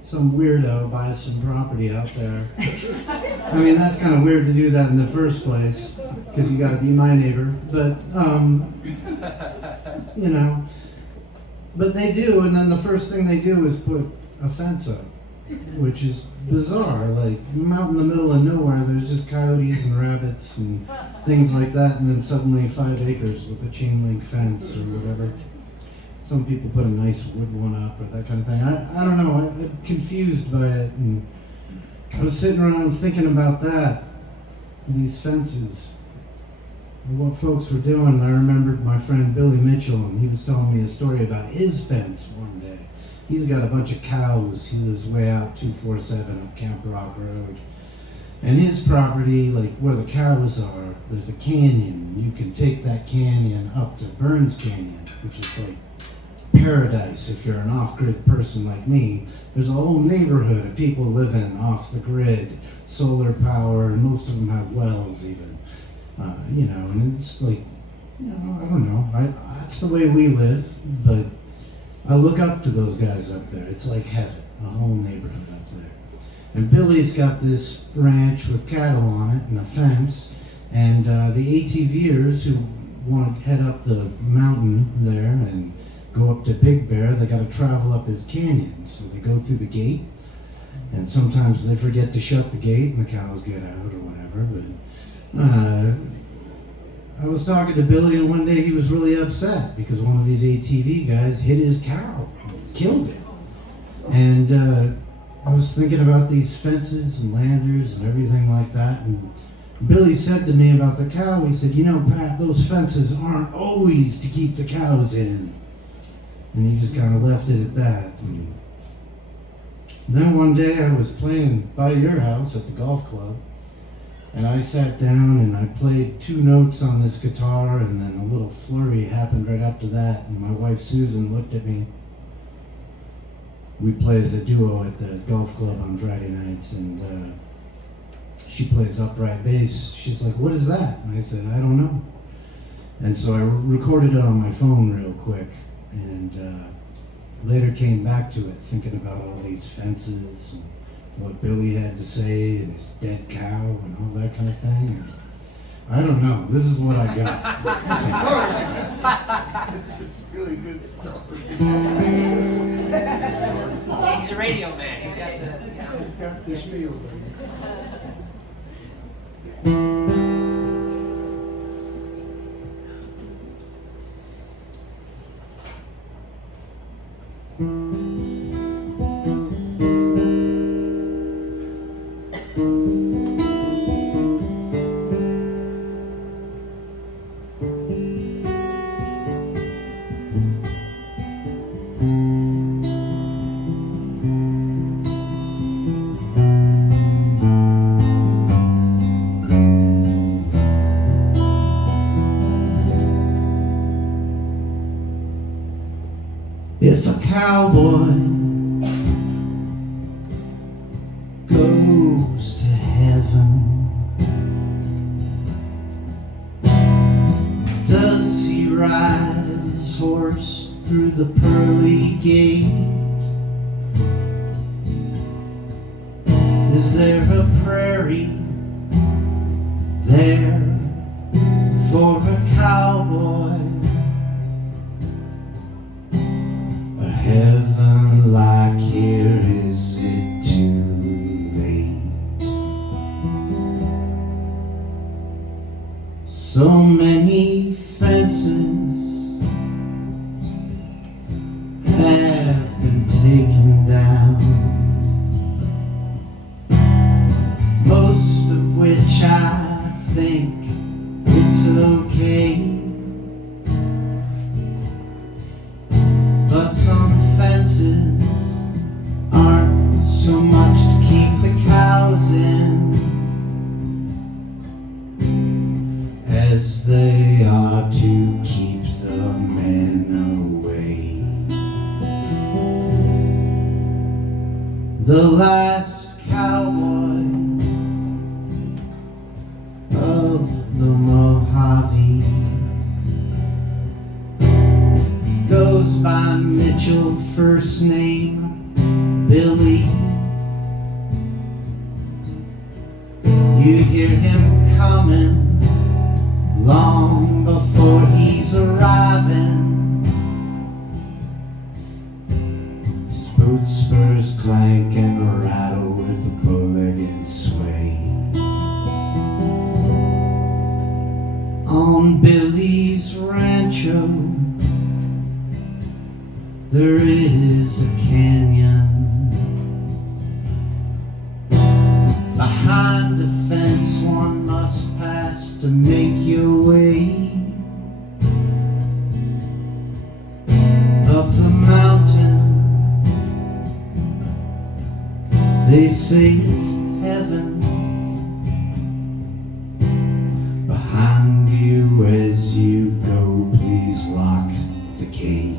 some weirdo buys some property out there. I mean, that's kind of weird to do that in the first place, because you got to be my neighbor, but, you know, but they do, and then the first thing they do is put a fence up, which is bizarre. Like, out in the middle of nowhere, there's just coyotes and rabbits and things like that, and then suddenly 5 acres with a chain link fence or whatever. Some people put a nice wood one up or that kind of thing. I don't know, I'm confused by it, and I was sitting around thinking about that, these fences, and what folks were doing. I remembered my friend Billy Mitchell, and he was telling me a story about his fence one day. He's got a bunch of cows. He lives way out 247 up Camp Rock Road. And his property, like where the cows are, there's a canyon. You can take that canyon up to Burns Canyon, which is like paradise if you're an off-grid person like me. There's a whole neighborhood of people living off the grid, solar power, and most of them have wells even. You know, and it's like, you know, I don't know. That's the way we live, but I look up to those guys up there. It's like heaven, a whole neighborhood up there. And Billy's got this ranch with cattle on it and a fence, and the ATVers who want to head up the mountain there and go up to Big Bear, they got to travel up his canyon. So they go through the gate, and sometimes they forget to shut the gate and the cows get out or whatever. But I was talking to Billy, and one day he was really upset because one of these ATV guys hit his cow, killed it. And I was thinking about these fences and landers and everything like that, and Billy said to me about the cow, he said, you know, Pat, those fences aren't always to keep the cows in. And he just kind of left it at that. And then one day I was playing by your house at the golf club, and I sat down and I played 2 notes on this guitar, and then a little flurry happened right after that, and my wife Susan looked at me. We play as a duo at the golf club on Friday nights, and she plays upright bass. She's like, what is that? And I said, I don't know. And so I recorded it on my phone real quick, and later came back to it, thinking about all these fences and what Billy had to say and his dead cow and all that kind of thing. And I don't know. This is what I got. This is really good stuff. He's a radio man. He's got the. He's got this feel. If a cowboy goes to heaven, does he ride his horse through the pearly gate? Is there a prairie there for a cowboy? A heaven like here, is it too late? So many fences have been taken down, most of which I think it's okay. But some fences aren't so much to keep the cows in as they are to keep the men away. The last cowboy of the Mojave goes by Mitchell, first name Billy. You hear him coming long before he's arriving. His boot spurs clank and rattle with a bow-legged sway. On Billy's rancho there is a canyon. Behind the fence one must pass to make your way up the mountain. They say it's heaven behind you as you go. Please lock the gate.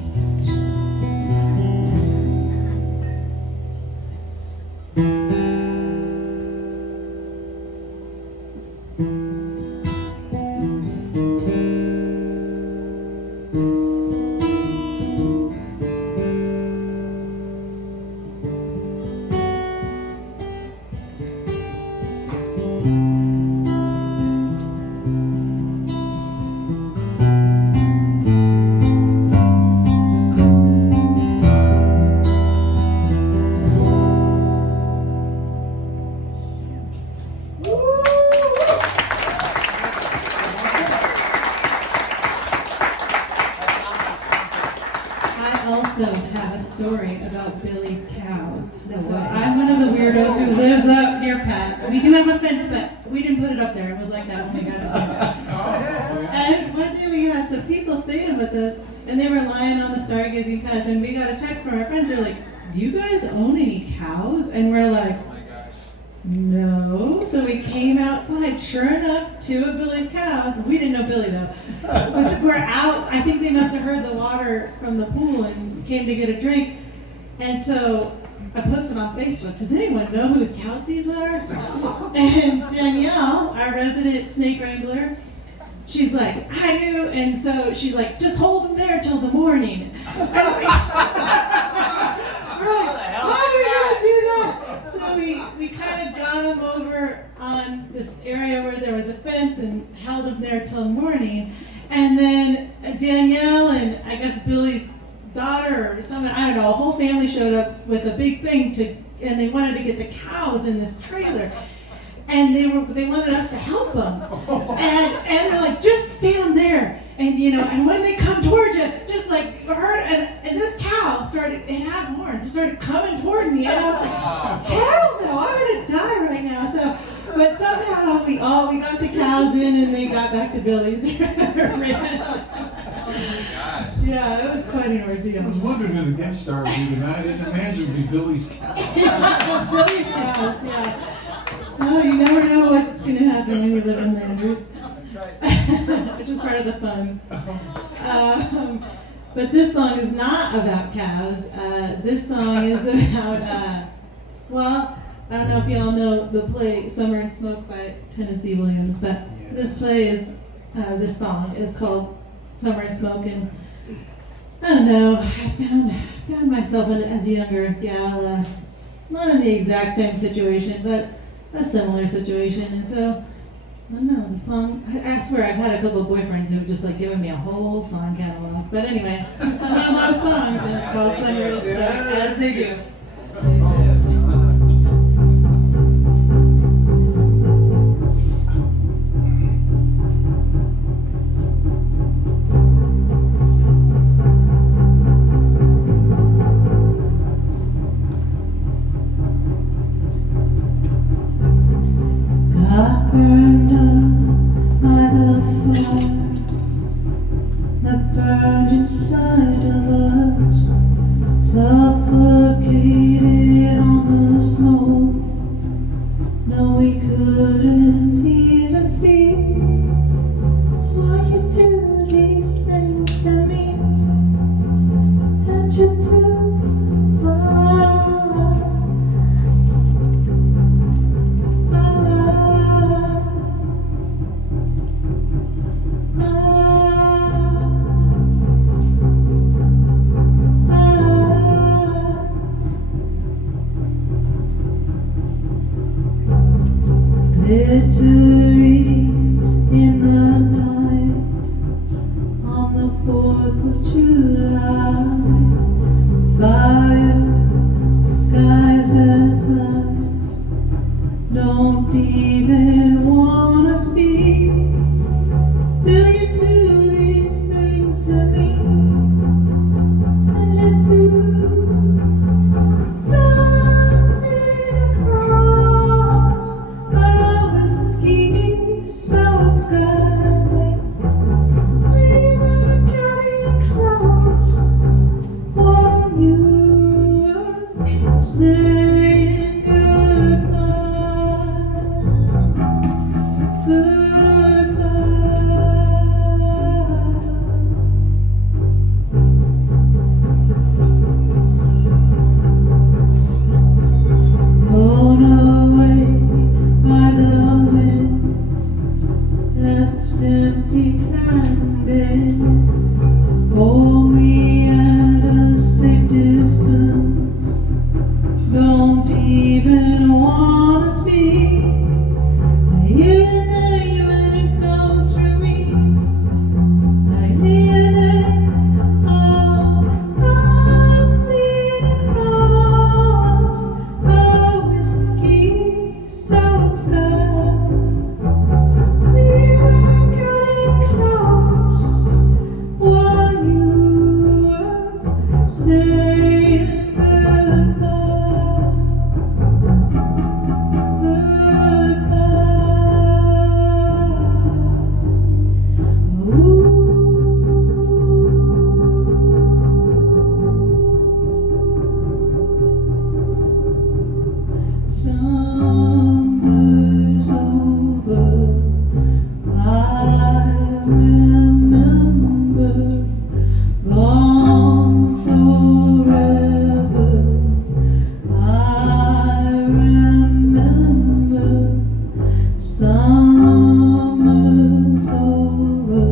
also have a story about Billy's cows. So I'm one of the weirdos who lives up near Pat. We do have a fence, but we didn't put it up there. It was like that when we got up there. And one day we had some people staying with us, and they were lying on the stargazing fence, and we got a text from our friends. They're like, "Do you guys own any cows?" And we're like, no. So we came outside. Sure enough, 2 of Billy's cows. We didn't know Billy though. But we're out. I think they must have heard the water from the pool and came to get a drink. And so I posted on Facebook, does anyone know whose cows these are? And Danielle, our resident snake wrangler, she's like, I do. And so she's like, just hold them there till the morning. Why are we gonna do that? So we kind of got them over on this area where there was a fence and held them there till morning. And then Danielle and I guess Billy's daughter or someone, I don't know, a whole family showed up with a big thing and they wanted to get the cows in this trailer. And they wanted us to help them. And they're like, just stand there. And and when they come towards you, just like hurt. And this cow it had horns. It started coming toward me. And I was like, hell no, I'm gonna die right now. So, but somehow we got the cows in and they got back to Billy's ranch. Yeah, it was quite an ordeal. I was wondering who the guest star would be tonight. I didn't imagine it would be Billy's cow. Billy's cows, yeah. No, you never know what's going to happen when you live in Landers. That's right. Which is part of the fun. But this song is not about cows. This song is about, well, I don't know if y'all know the play Summer and Smoke by Tennessee Williams, but this song is called Summer and Smoke, and I don't know, I found myself as a younger gal, not in the exact same situation, but a similar situation, and so, I don't know, the song, I swear I've had a couple of boyfriends who've just given me a whole song catalog, but anyway, somehow love songs, and it's called Summer and Smoke, as they do. Got burned up by the fire that burned inside of us, suffocated on the smoke. No, we couldn't even speak. Why you do these things to me? And you do. Glittery in the night on the 4th of July, fire disguised as us, don't even wanna speak. Still you do these things to me, and you do. Saying blown away by the wind, left empty-handed. Hold me at a safe distance, don't even wanna speak. I hear your name and it goes through me. I hear your name, I'm sweet across the whiskey soaked sky. We were getting close while you were saying goodbye. Summer's over, I remember, gone forever. I remember, summer's over,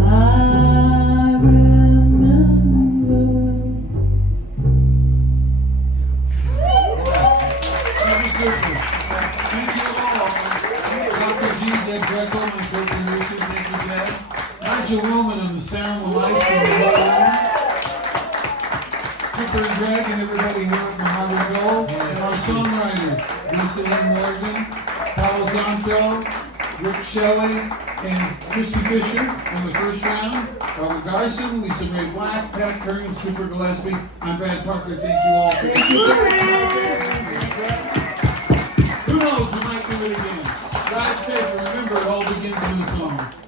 I remember. That was good. Thank you all. Dr. G. Deb Greco, my co-producer. Thank you, Deb. Nigel Willman on the sound, the lights, and the room. Cooper and Greg and everybody here at Mojave Gold. And our songwriters, Lisa Lynn Morgan, Paolo Zanto, Rick Shelley, and Christy Fisher on the first round. Robert Garson, Lisa Ray Black, Pat Kern, and Cooper Gillespie. I'm Brad Parker. Thank you all. Who knows? We might do it again. Drive safe. Remember, it all begins in the song.